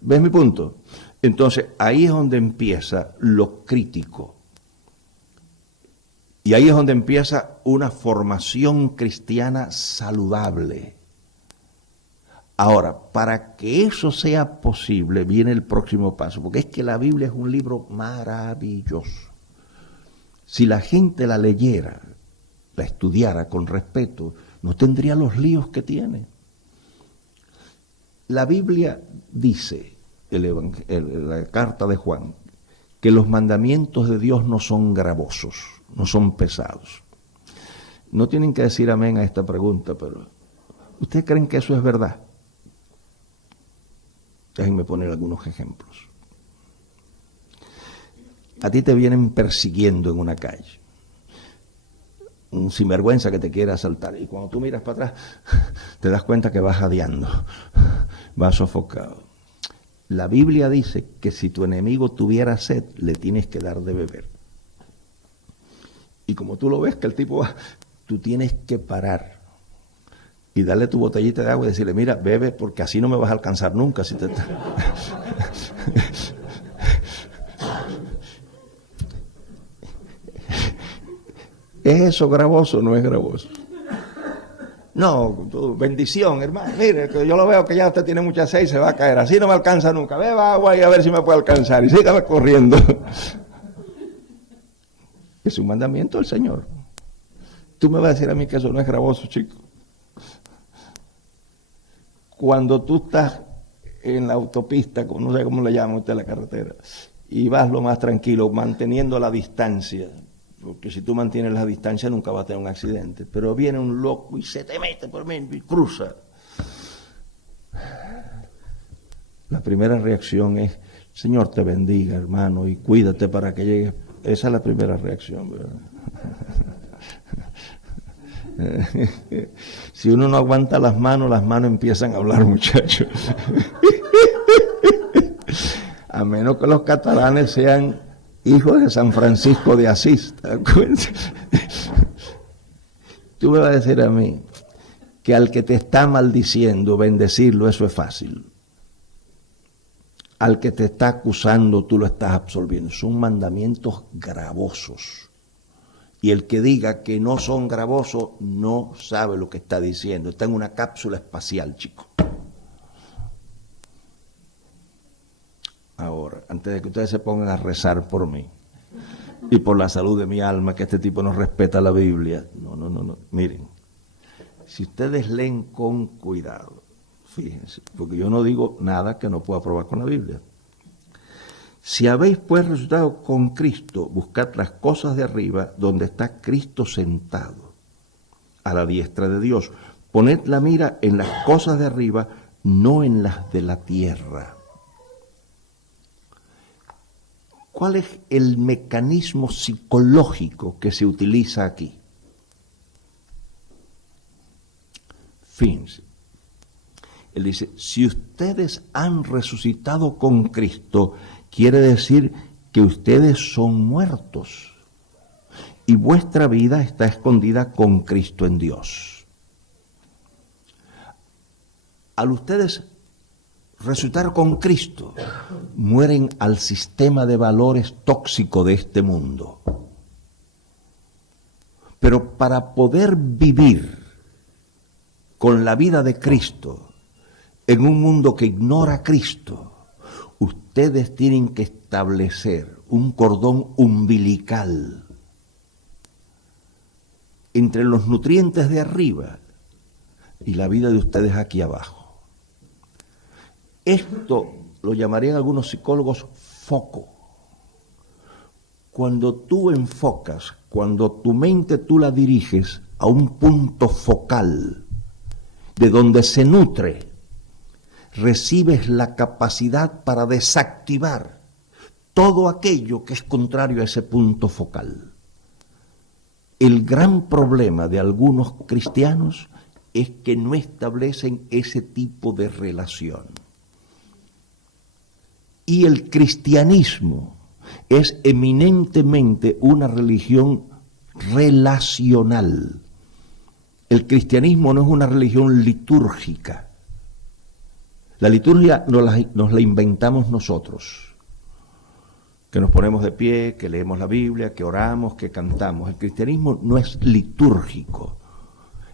¿Ves mi punto? Entonces, ahí es donde empieza lo crítico. Y ahí es donde empieza una formación cristiana saludable. Ahora, para que eso sea posible, viene el próximo paso, porque es que la Biblia es un libro maravilloso. Si la gente la leyera, la estudiara con respeto, no tendría los líos que tiene. La Biblia dice, la carta de Juan, que los mandamientos de Dios no son gravosos, no son pesados. No tienen que decir amén a esta pregunta, pero ¿ustedes creen que eso es verdad? Déjenme poner algunos ejemplos. A ti te vienen persiguiendo en una calle. Un sinvergüenza que te quiere asaltar. Y cuando tú miras para atrás, te das cuenta que vas jadeando, vas sofocado. La Biblia dice que si tu enemigo tuviera sed, le tienes que dar de beber. Y como tú lo ves que el tipo va, tú tienes que parar y darle tu botellita de agua y decirle, mira, bebe, porque así no me vas a alcanzar nunca. Si te... ¿Es eso gravoso o no es gravoso? No, bendición, hermano. Mire, que yo lo veo que ya usted tiene mucha sed y se va a caer. Así no me alcanza nunca. Beba agua y a ver si me puede alcanzar. Y sígame corriendo. Es un mandamiento del Señor. Tú me vas a decir a mí que eso no es gravoso, chico. Cuando tú estás en la autopista, no sé cómo le llama usted a la carretera, y vas lo más tranquilo, manteniendo la distancia, porque si tú mantienes la distancia nunca vas a tener un accidente, pero viene un loco y se te mete por mí y cruza. La primera reacción es, Señor te bendiga, hermano, y cuídate para que llegues. Esa es la primera reacción, ¿verdad? Si uno no aguanta las manos empiezan a hablar, muchachos. A menos que los catalanes sean hijos de San Francisco de Asís. Tú me vas a decir a mí que al que te está maldiciendo, bendecirlo, eso es fácil. Al que te está acusando, tú lo estás absolviendo. Son mandamientos gravosos. Y el que diga que no son gravosos no sabe lo que está diciendo. Está en una cápsula espacial, chico. Ahora, antes de que ustedes se pongan a rezar por mí, y por la salud de mi alma, que este tipo no respeta la Biblia. No. Miren, si ustedes leen con cuidado, fíjense, porque yo no digo nada que no pueda probar con la Biblia. Si habéis pues resucitado con Cristo, buscad las cosas de arriba, donde está Cristo sentado, a la diestra de Dios. Poned la mira en las cosas de arriba, no en las de la tierra. ¿Cuál es el mecanismo psicológico que se utiliza aquí? Fíjense. Él dice, si ustedes han resucitado con Cristo, quiere decir que ustedes son muertos y vuestra vida está escondida con Cristo en Dios. Al ustedes resucitar con Cristo, mueren al sistema de valores tóxico de este mundo. Pero para poder vivir con la vida de Cristo en un mundo que ignora a Cristo, ustedes tienen que establecer un cordón umbilical entre los nutrientes de arriba y la vida de ustedes aquí abajo. Esto lo llamarían algunos psicólogos foco. Cuando tú enfocas, cuando tu mente tú la diriges a un punto focal de donde se nutre, recibes la capacidad para desactivar todo aquello que es contrario a ese punto focal. El gran problema de algunos cristianos es que no establecen ese tipo de relación. Y el cristianismo es eminentemente una religión relacional. El cristianismo no es una religión litúrgica. La liturgia nos la inventamos nosotros, que nos ponemos de pie, que leemos la Biblia, que oramos, que cantamos. El cristianismo no es litúrgico,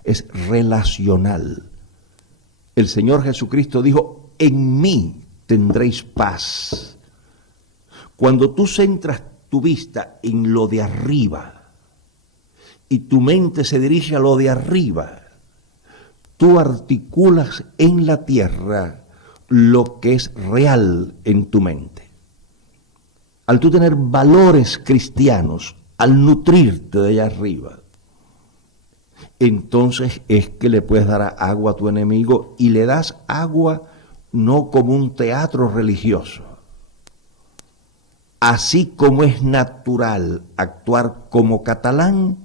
es relacional. El Señor Jesucristo dijo, en mí tendréis paz. Cuando tú centras tu vista en lo de arriba y tu mente se dirige a lo de arriba, tú articulas en la tierra lo que es real en tu mente. Al tú tener valores cristianos, al nutrirte de allá arriba, entonces es que le puedes dar agua a tu enemigo y le das agua no como un teatro religioso. Así como es natural actuar como catalán,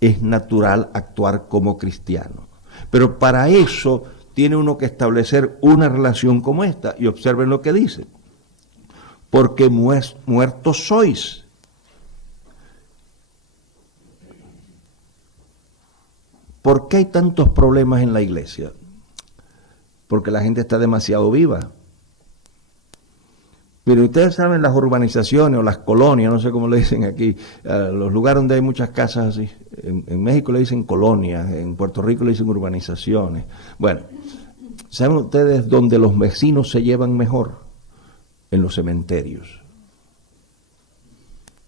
es natural actuar como cristiano. Pero para eso tiene uno que establecer una relación como esta. Y observen lo que dice. Porque muertos sois. ¿Por qué hay tantos problemas en la iglesia? Porque la gente está demasiado viva. Pero ustedes saben las urbanizaciones o las colonias, no sé cómo le dicen aquí, los lugares donde hay muchas casas así. En México le dicen colonias, en Puerto Rico le dicen urbanizaciones. Bueno, ¿saben ustedes dónde los vecinos se llevan mejor? En los cementerios.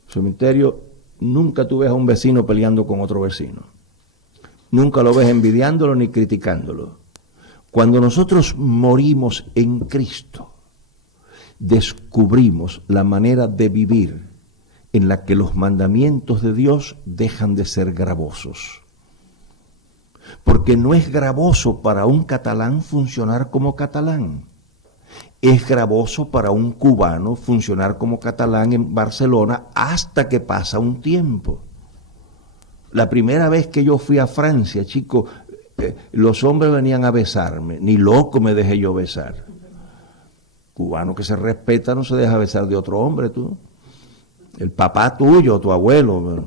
Cementerio, nunca tú ves a un vecino peleando con otro vecino. Nunca lo ves envidiándolo ni criticándolo. Cuando nosotros morimos en Cristo, descubrimos la manera de vivir en la que los mandamientos de Dios dejan de ser gravosos. Porque no es gravoso para un catalán funcionar como catalán. Es gravoso para un cubano funcionar como catalán en Barcelona hasta que pasa un tiempo. La primera vez que yo fui a Francia, chico, los hombres venían a besarme, ni loco me dejé yo besar. Cubano que se respeta no se deja besar de otro hombre, tú. El papá tuyo, tu abuelo.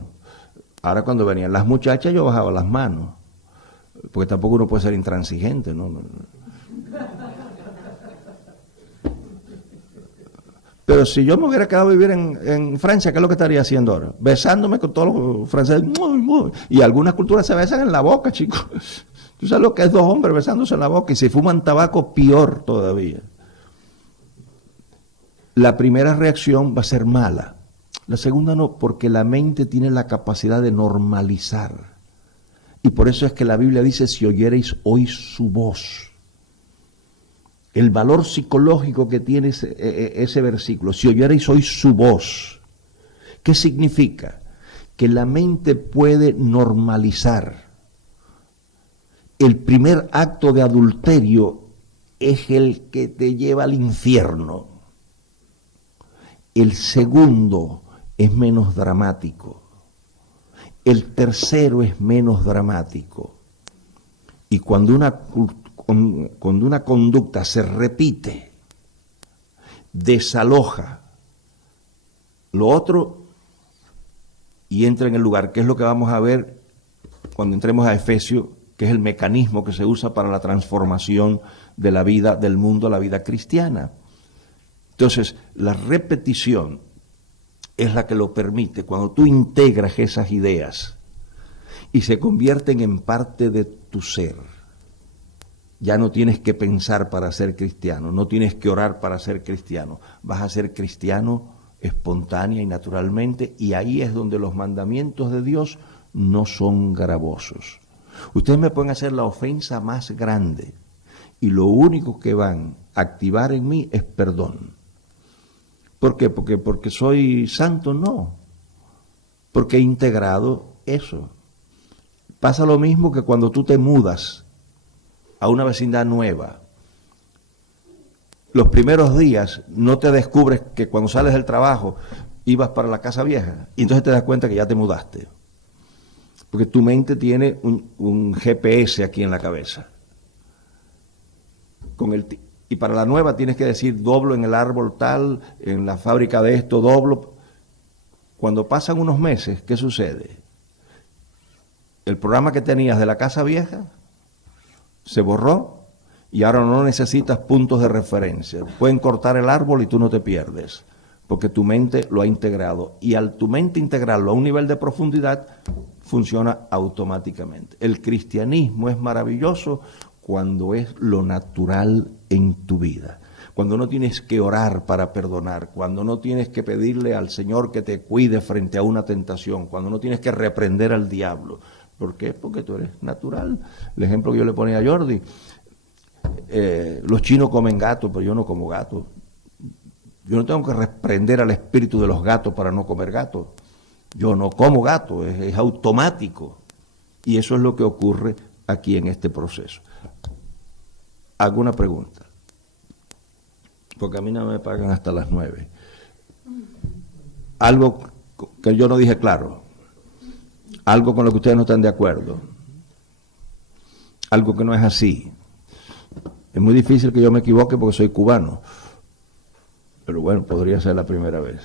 Ahora cuando venían las muchachas yo bajaba las manos, porque tampoco uno puede ser intransigente, ¿no? Pero si yo me hubiera quedado a vivir en Francia, ¿qué es lo que estaría haciendo ahora? Besándome con todos los franceses. Y algunas culturas se besan en la boca, chicos. Tú sabes lo que es dos hombres besándose en la boca, y si fuman tabaco, peor todavía. La primera reacción va a ser mala. La segunda no, porque la mente tiene la capacidad de normalizar. Y por eso es que la Biblia dice, si oyereis hoy su voz. El valor psicológico que tiene ese versículo, si oyereis hoy su voz. ¿Qué significa? Que la mente puede normalizar. El primer acto de adulterio es el que te lleva al infierno. El segundo es menos dramático. El tercero es menos dramático. Y cuando una conducta se repite, desaloja lo otro y entra en el lugar, que es lo que vamos a ver cuando entremos a Efesios, que es el mecanismo que se usa para la transformación de la vida del mundo a la vida cristiana. Entonces, la repetición es la que lo permite. Cuando tú integras esas ideas y se convierten en parte de tu ser, ya no tienes que pensar para ser cristiano, no tienes que orar para ser cristiano, vas a ser cristiano espontánea y naturalmente, y ahí es donde los mandamientos de Dios no son gravosos. Ustedes me pueden hacer la ofensa más grande y lo único que van a activar en mí es perdón. ¿Por qué? Porque soy santo, no. Porque he integrado eso. Pasa lo mismo que cuando tú te mudas a una vecindad nueva. Los primeros días no te descubres que cuando sales del trabajo ibas para la casa vieja y entonces te das cuenta que ya te mudaste. Porque tu mente tiene un GPS aquí en la cabeza. Y para la nueva tienes que decir doblo en el árbol tal, en la fábrica de esto doblo. Cuando pasan unos meses, ¿qué sucede? El programa que tenías de la casa vieja se borró y ahora no necesitas puntos de referencia. Pueden cortar el árbol y tú no te pierdes, porque tu mente lo ha integrado. Y al tu mente integrarlo a un nivel de profundidad, funciona automáticamente. El cristianismo es maravilloso cuando es lo natural en tu vida. Cuando no tienes que orar para perdonar, cuando no tienes que pedirle al Señor que te cuide frente a una tentación, cuando no tienes que reprender al diablo. ¿Por qué? Porque tú eres natural. El ejemplo que yo le ponía a Jordi, los chinos comen gato, pero yo no como gato. Yo no tengo que reprender al espíritu de los gatos para no comer gato. Yo no como gato, es automático. Y eso es lo que ocurre aquí en este proceso. ¿Alguna pregunta? Porque a mí no me pagan hasta las 9. Algo que yo no dije claro. Algo con lo que ustedes no están de acuerdo. Algo que no es así. Es muy difícil que yo me equivoque porque soy cubano. Pero bueno, podría ser la primera vez.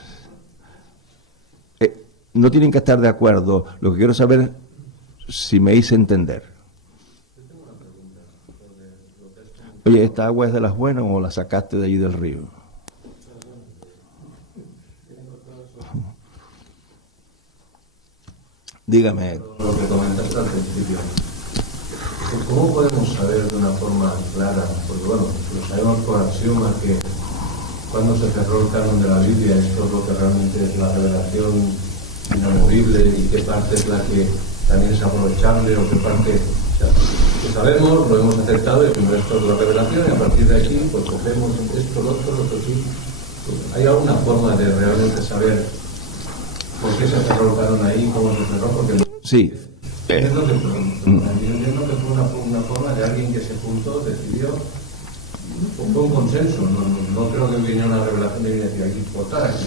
No tienen que estar de acuerdo. Lo que quiero saber si me hice entender. Oye, ¿esta agua es de las buenas o la sacaste de allí del río? Dígame. Lo que comentaste al principio. ¿Cómo podemos saber de una forma clara? Porque bueno, lo sabemos por axioma que cuando se cerró el canon de la Biblia, esto es lo que realmente es la revelación inamovible y qué parte es la que también es aprovechable o qué parte, o sea, que sabemos, lo hemos aceptado y primero esto es la revelación y a partir de aquí pues cogemos esto, lo otro sí. ¿Hay alguna forma de realmente saber por qué se cerró el canon ahí, cómo se cerró? Porque sí. Entiendo que fue una forma de alguien que se juntó, decidió, fue un consenso, no creo que viniera una revelación de decir aquí, votar aquí.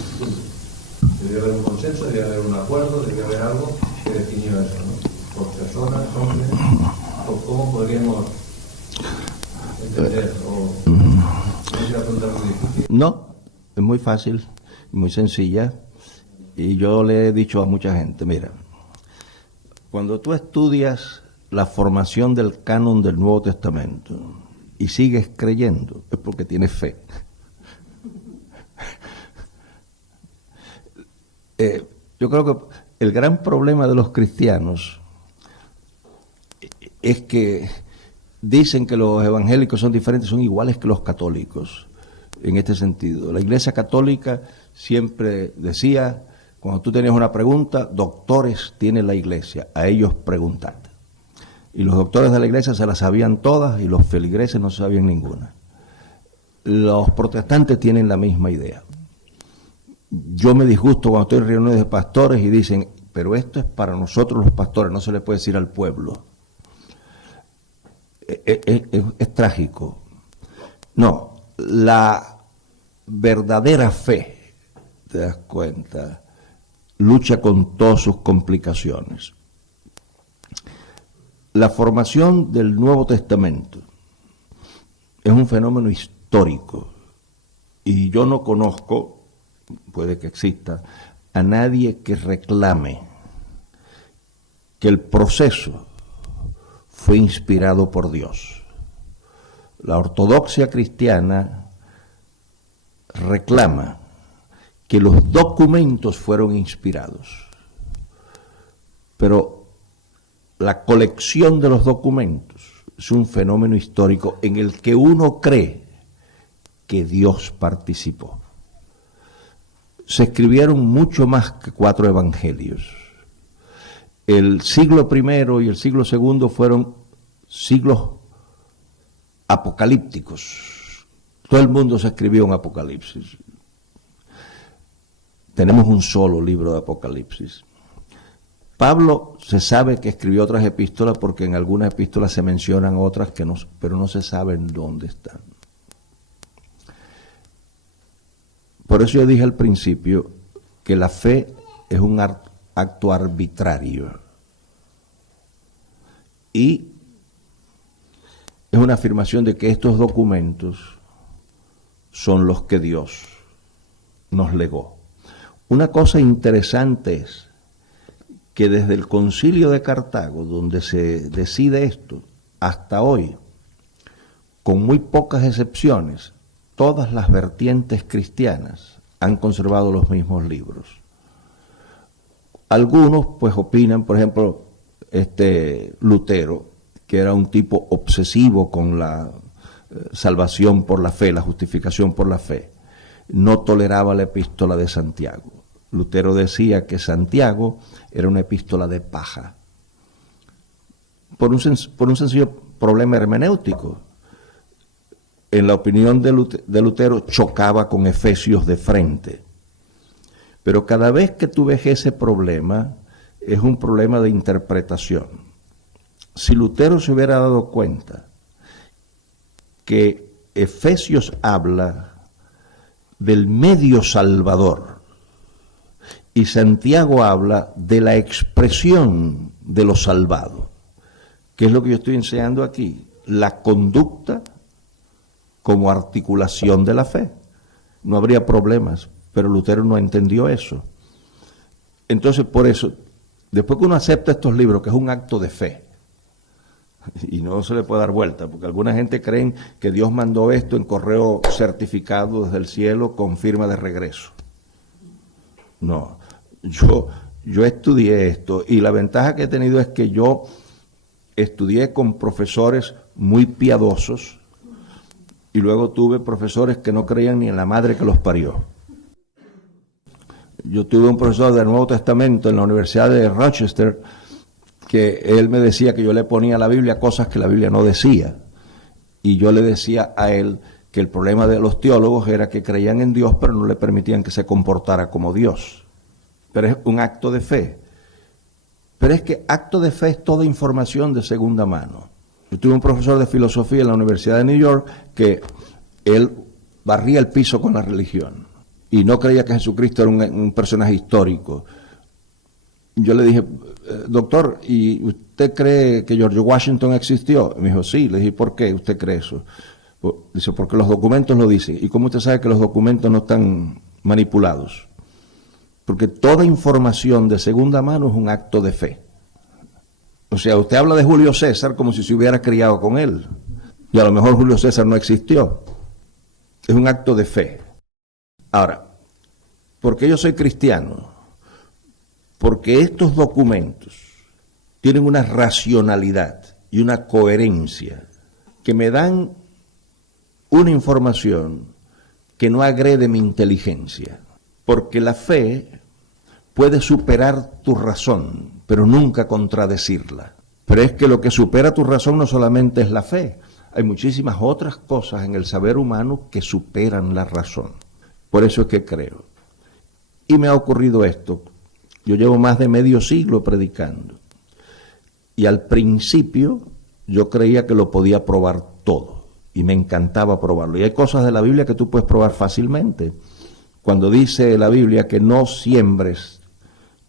Debería haber un consenso, debería haber un acuerdo, debería haber algo que definió eso, ¿no? Por personas, hombres, o cómo podríamos entender, o no sé, apuntar muy difícil. No, es muy fácil, muy sencilla, y yo le he dicho a mucha gente, mira, cuando tú estudias la formación del canon del Nuevo Testamento y sigues creyendo, es porque tienes fe. Yo creo que el gran problema de los cristianos es que dicen que los evangélicos son diferentes, son iguales que los católicos, en este sentido. La Iglesia Católica siempre decía, Cuando tú tenías una pregunta, doctores tiene la iglesia, a ellos preguntad. Y los doctores de la iglesia se las sabían todas y los feligreses no sabían ninguna. Los protestantes tienen la misma idea. Yo me disgusto cuando estoy en reuniones de pastores y dicen, pero esto es para nosotros los pastores, no se le puede decir al pueblo. Es trágico. No, la verdadera fe, te das cuenta, lucha con todas sus complicaciones. La formación del Nuevo Testamento es un fenómeno histórico y yo no conozco, puede que exista, a nadie que reclame que el proceso fue inspirado por Dios. La ortodoxia cristiana reclama que los documentos fueron inspirados, pero la colección de los documentos es un fenómeno histórico en el que uno cree que Dios participó. Se escribieron mucho más que 4 evangelios. El siglo I y el siglo II fueron siglos apocalípticos. Todo el mundo se escribió un Apocalipsis. Tenemos un solo libro de Apocalipsis. Pablo se sabe que escribió otras epístolas porque en algunas epístolas se mencionan otras que no, pero no se sabe en dónde están. Por eso yo dije al principio que la fe es un acto arbitrario y es una afirmación de que estos documentos son los que Dios nos legó. Una cosa interesante es que desde el Concilio de Cartago, donde se decide esto, hasta hoy, con muy pocas excepciones, todas las vertientes cristianas han conservado los mismos libros. Algunos pues opinan, por ejemplo, Lutero, que era un tipo obsesivo con la salvación por la fe, la justificación por la fe, no toleraba la epístola de Santiago. Lutero decía que Santiago era una epístola de paja, por un sencillo problema hermenéutico. En la opinión de Lutero chocaba con Efesios de frente. Pero cada vez que tú ves ese problema, es un problema de interpretación. Si Lutero se hubiera dado cuenta que Efesios habla del medio salvador y Santiago habla de la expresión de lo salvado, que es lo que yo estoy enseñando aquí, la conducta como articulación de la fe, no habría problemas, pero Lutero no entendió eso. Entonces, por eso, después que uno acepta estos libros, que es un acto de fe, y no se le puede dar vuelta, porque alguna gente cree que Dios mandó esto en correo certificado desde el cielo con firma de regreso. No, yo estudié esto, y la ventaja que he tenido es que yo estudié con profesores muy piadosos, y luego tuve profesores que no creían ni en la madre que los parió. Yo tuve un profesor del Nuevo Testamento en la Universidad de Rochester que él me decía que yo le ponía a la Biblia cosas que la Biblia no decía. Y yo le decía a él que el problema de los teólogos era que creían en Dios pero no le permitían que se comportara como Dios. Pero es un acto de fe. Pero es que acto de fe es toda información de segunda mano. Yo tuve un profesor de filosofía en la Universidad de New York que él barría el piso con la religión y no creía que Jesucristo era un personaje histórico. Yo le dije, doctor, ¿y usted cree que George Washington existió? Y me dijo, sí. Le dije, ¿por qué usted cree eso? Dice, porque los documentos lo dicen. ¿Y cómo usted sabe que los documentos no están manipulados? Porque toda información de segunda mano es un acto de fe. O sea, usted habla de Julio César como si se hubiera criado con él. Y a lo mejor Julio César no existió. Es un acto de fe. Ahora, ¿por qué yo soy cristiano? Porque estos documentos tienen una racionalidad y una coherencia que me dan una información que no agrede mi inteligencia. Porque la fe puede superar tu razón, pero nunca contradecirla. Pero es que lo que supera tu razón no solamente es la fe, hay muchísimas otras cosas en el saber humano que superan la razón. Por eso es que creo. Y me ha ocurrido esto. Yo llevo más de medio siglo predicando. Y al principio yo creía que lo podía probar todo. Y me encantaba probarlo. Y hay cosas de la Biblia que tú puedes probar fácilmente. Cuando dice la Biblia que no siembres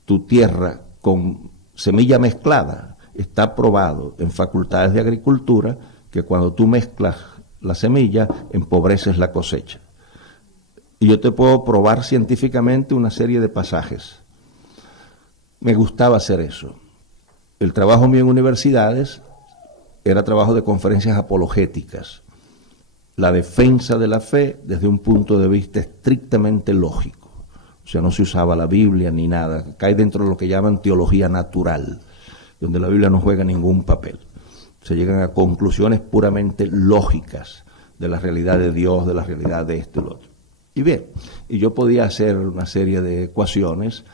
tu tierra con semilla mezclada, está probado en facultades de agricultura que cuando tú mezclas la semilla, empobreces la cosecha. Y yo te puedo probar científicamente una serie de pasajes. Me gustaba hacer eso. El trabajo mío en universidades era trabajo de conferencias apologéticas. La defensa de la fe desde un punto de vista estrictamente lógico. O sea, no se usaba la Biblia ni nada. Cae dentro de lo que llaman teología natural, donde la Biblia no juega ningún papel. Se llegan a conclusiones puramente lógicas de la realidad de Dios, de la realidad de esto y lo otro. Y bien, y yo podía hacer una serie de ecuaciones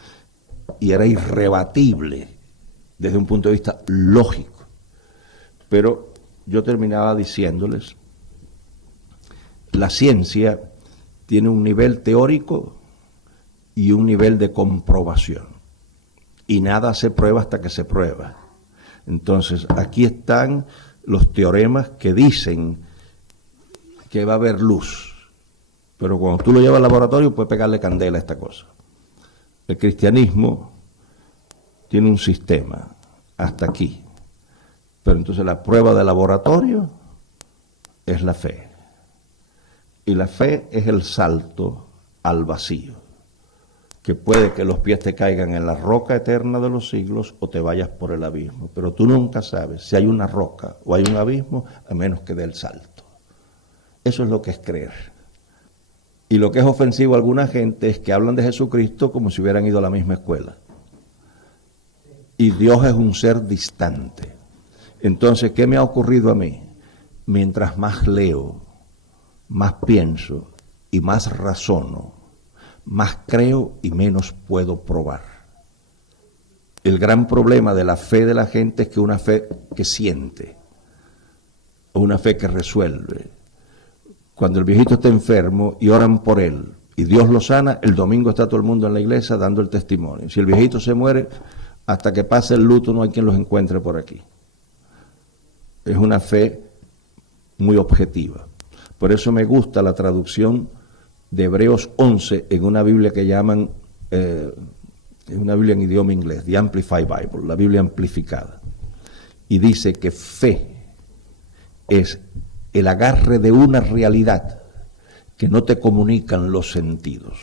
y era irrebatible desde un punto de vista lógico. Pero yo terminaba diciéndoles, la ciencia tiene un nivel teórico y un nivel de comprobación. Y nada se prueba hasta que se prueba. Entonces, aquí están los teoremas que dicen que va a haber luz. Pero cuando tú lo llevas al laboratorio, puedes pegarle candela a esta cosa. El cristianismo tiene un sistema hasta aquí. Pero entonces la prueba de laboratorio es la fe. Y la fe es el salto al vacío, que puede que los pies te caigan en la roca eterna de los siglos o te vayas por el abismo. Pero tú nunca sabes si hay una roca o hay un abismo a menos que dé el salto. Eso es lo que es creer. Y lo que es ofensivo a alguna gente es que hablan de Jesucristo como si hubieran ido a la misma escuela. Y Dios es un ser distante. Entonces, ¿qué me ha ocurrido a mí? Mientras más leo, más pienso y más razono, más creo y menos puedo probar. El gran problema de la fe de la gente es que una fe que siente, o una fe que resuelve. Cuando el viejito está enfermo y oran por él y Dios lo sana, el domingo está todo el mundo en la iglesia dando el testimonio. Si el viejito se muere, hasta que pase el luto no hay quien los encuentre por aquí. Es una fe muy objetiva. Por eso me gusta la traducción de Hebreos 11 en una Biblia que llaman, una Biblia en idioma inglés, The Amplified Bible, la Biblia amplificada. Y dice que fe es el agarre de una realidad que no te comunican los sentidos.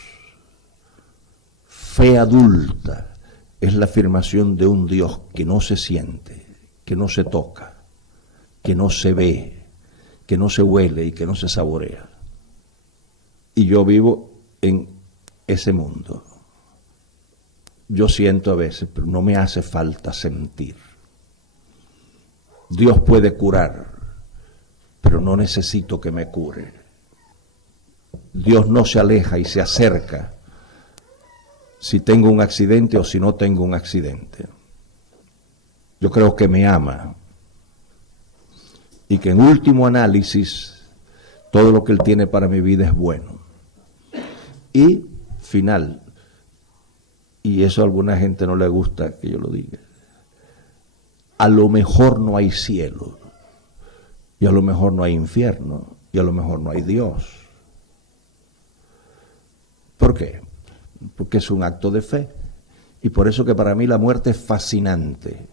Fe adulta es la afirmación de un Dios que no se siente, que no se toca, que no se ve, que no se huele y que no se saborea. Y yo vivo en ese mundo. Yo siento a veces, pero no me hace falta sentir. Dios puede curar, pero no necesito que me cure. Dios no se aleja y se acerca si tengo un accidente o si no tengo un accidente. Yo creo que me ama y que en último análisis todo lo que Él tiene para mi vida es bueno. Y final, y eso a alguna gente no le gusta que yo lo diga, a lo mejor no hay cielo, y a lo mejor no hay infierno, y a lo mejor no hay Dios. ¿Por qué? Porque es un acto de fe. Y por eso que para mí la muerte es fascinante,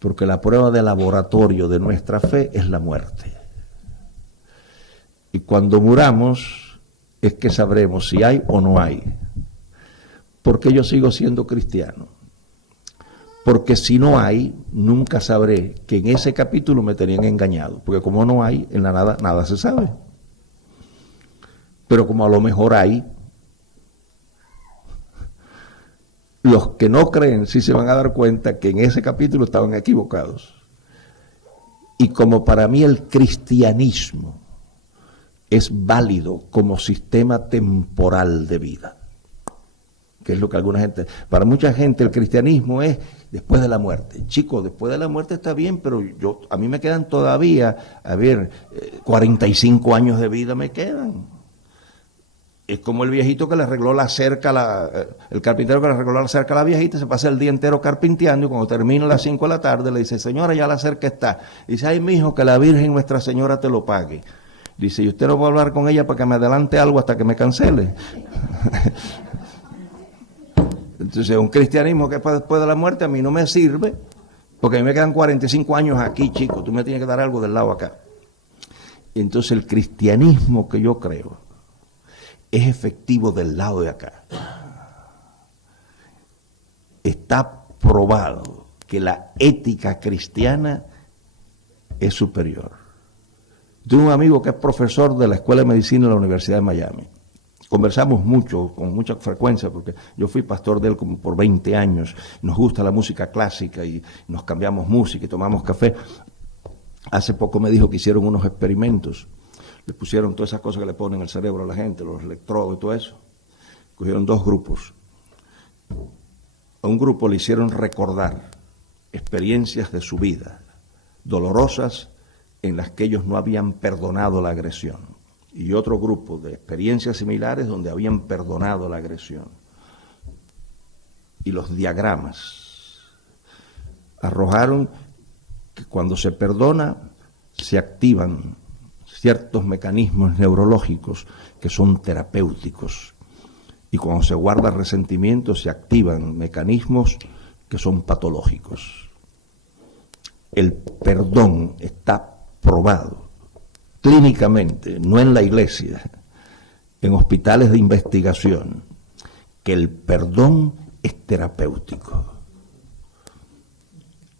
porque la prueba de laboratorio de nuestra fe es la muerte. Y cuando muramos es que sabremos si hay o no hay. ¿Por qué yo sigo siendo cristiano? Porque si no hay, nunca sabré que en ese capítulo me tenían engañado. Porque como no hay, en la nada, nada se sabe. Pero como a lo mejor hay, los que no creen sí se van a dar cuenta que en ese capítulo estaban equivocados. Y como para mí el cristianismo es válido como sistema temporal de vida, que es lo que alguna gente, para mucha gente el cristianismo es después de la muerte. Chicos, después de la muerte está bien, pero a mí me quedan todavía, 45 años de vida me quedan. Es como el viejito que le arregló la cerca, el carpintero que le arregló la cerca a la viejita, se pasa el día entero carpinteando y cuando termina a las 5 de la tarde le dice, señora, ya la cerca está. Dice, ay, mijo, que la Virgen Nuestra Señora te lo pague. Dice, y usted no va a hablar con ella para que me adelante algo hasta que me cancele. Entonces, un cristianismo que después de la muerte a mí no me sirve, porque a mí me quedan 45 años aquí, chico, tú me tienes que dar algo del lado acá. Y entonces el cristianismo que yo creo es efectivo del lado de acá. Está probado que la ética cristiana es superior. Tengo un amigo que es profesor de la Escuela de Medicina de la Universidad de Miami. Conversamos mucho, con mucha frecuencia, porque yo fui pastor de él como por 20 años. Nos gusta la música clásica y nos cambiamos música y tomamos café. Hace poco me dijo que hicieron unos experimentos. Le pusieron todas esas cosas que le ponen al cerebro a la gente, los electrodos y todo eso. Cogieron 2 grupos. A un grupo le hicieron recordar experiencias de su vida, dolorosas, en las que ellos no habían perdonado la agresión. Y otro grupo de experiencias similares donde habían perdonado la agresión. Y los diagramas arrojaron que cuando se perdona se activan ciertos mecanismos neurológicos que son terapéuticos. Y cuando se guarda resentimiento se activan mecanismos que son patológicos. El perdón está probado clínicamente, no en la iglesia, en hospitales de investigación, que el perdón es terapéutico.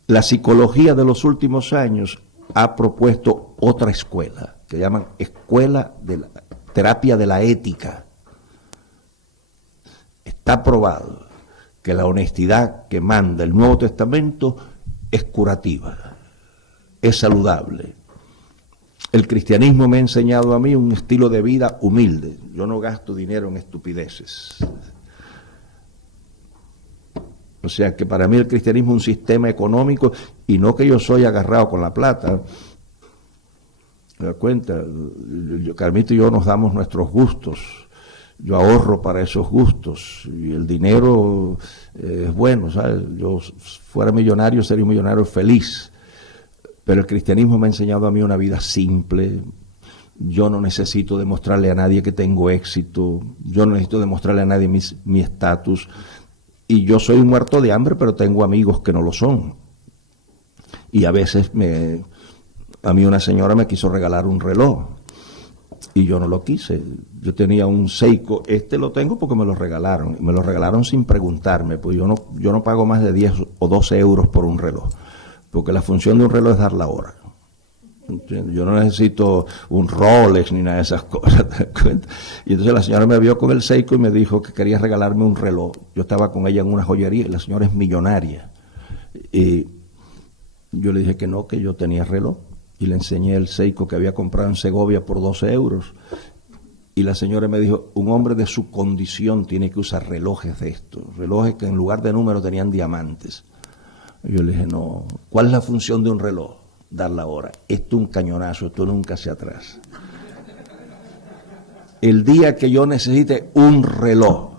La psicología de los últimos años ha propuesto otra escuela, que llaman escuela de la terapia de la ética. Está probado que la honestidad que manda el Nuevo Testamento es curativa, es saludable. El cristianismo me ha enseñado a mí un estilo de vida humilde. Yo no gasto dinero en estupideces. O sea que para mí el cristianismo es un sistema económico y no que yo soy agarrado con la plata. ¿Me das cuenta? Carmito y yo nos damos nuestros gustos. Yo ahorro para esos gustos y el dinero es bueno, ¿sabes? Yo fuera millonario sería un millonario feliz. Pero el cristianismo me ha enseñado a mí una vida simple. Yo no necesito demostrarle a nadie que tengo éxito. Yo no necesito demostrarle a nadie mi estatus. Y yo soy un muerto de hambre, pero tengo amigos que no lo son. Y a veces a mí una señora me quiso regalar un reloj. Y yo no lo quise. Yo tenía un Seiko. Lo tengo porque me lo regalaron. Me lo regalaron sin preguntarme. Pues yo no pago más de 10 o 12 euros por un reloj. Porque la función de un reloj es dar la hora. ¿Entiendes? Yo no necesito un Rolex ni nada de esas cosas. ¿Te das cuenta? Y entonces la señora me vio con el Seiko y me dijo que quería regalarme un reloj. Yo estaba con ella en una joyería y la señora es millonaria. Y yo le dije que no, que yo tenía reloj. Y le enseñé el Seiko que había comprado en Segovia por 12 euros. Y la señora me dijo, un hombre de su condición tiene que usar relojes de estos. Relojes que en lugar de números tenían diamantes. Yo le dije, no, ¿cuál es la función de un reloj? Dar la hora. Esto es un cañonazo, esto nunca hacia atrás. El día que yo necesite un reloj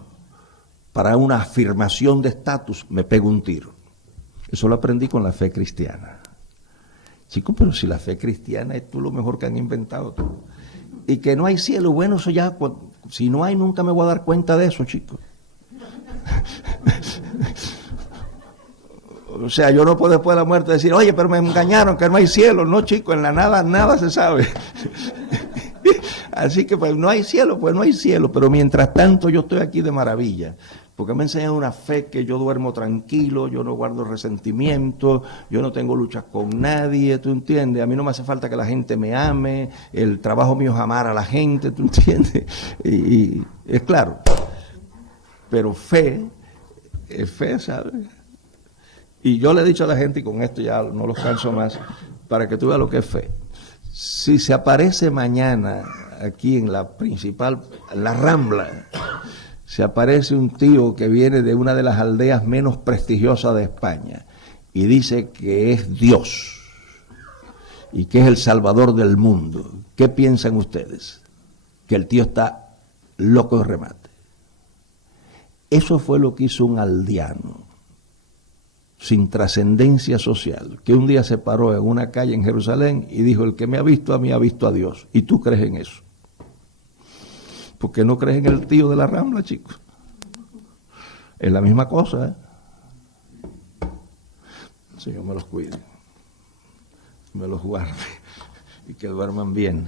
para una afirmación de estatus, me pego un tiro. Eso lo aprendí con la fe cristiana. Chico, pero si la fe cristiana es lo mejor que han inventado tú. Y que no hay cielo, bueno, eso ya, si no hay, nunca me voy a dar cuenta de eso, chicos. O sea, yo no puedo después de la muerte decir, oye, pero me engañaron, que no hay cielo. No, chico, en la nada se sabe. Así que pues no hay cielo, pero mientras tanto yo estoy aquí de maravilla, porque me enseñan una fe que yo duermo tranquilo, yo no guardo resentimiento, yo no tengo luchas con nadie, ¿tú entiendes? A mí no me hace falta que la gente me ame, el trabajo mío es amar a la gente, ¿tú entiendes? Y es claro, pero fe, es fe, ¿sabes? Y yo le he dicho a la gente, y con esto ya no los canso más, para que tú veas lo que es fe. Si se aparece mañana aquí en la principal, en la Rambla, se aparece un tío que viene de una de las aldeas menos prestigiosas de España y dice que es Dios y que es el salvador del mundo. ¿Qué piensan ustedes? Que el tío está loco de remate. Eso fue lo que hizo un aldeano, sin trascendencia social, que un día se paró en una calle en Jerusalén y dijo: el que me ha visto a mí ha visto a Dios. ¿Y tú crees en eso? Porque no crees en el tío de la Rambla, chicos. Es la misma cosa, ¿eh? El Señor me los cuide, me los guarde y que duerman bien.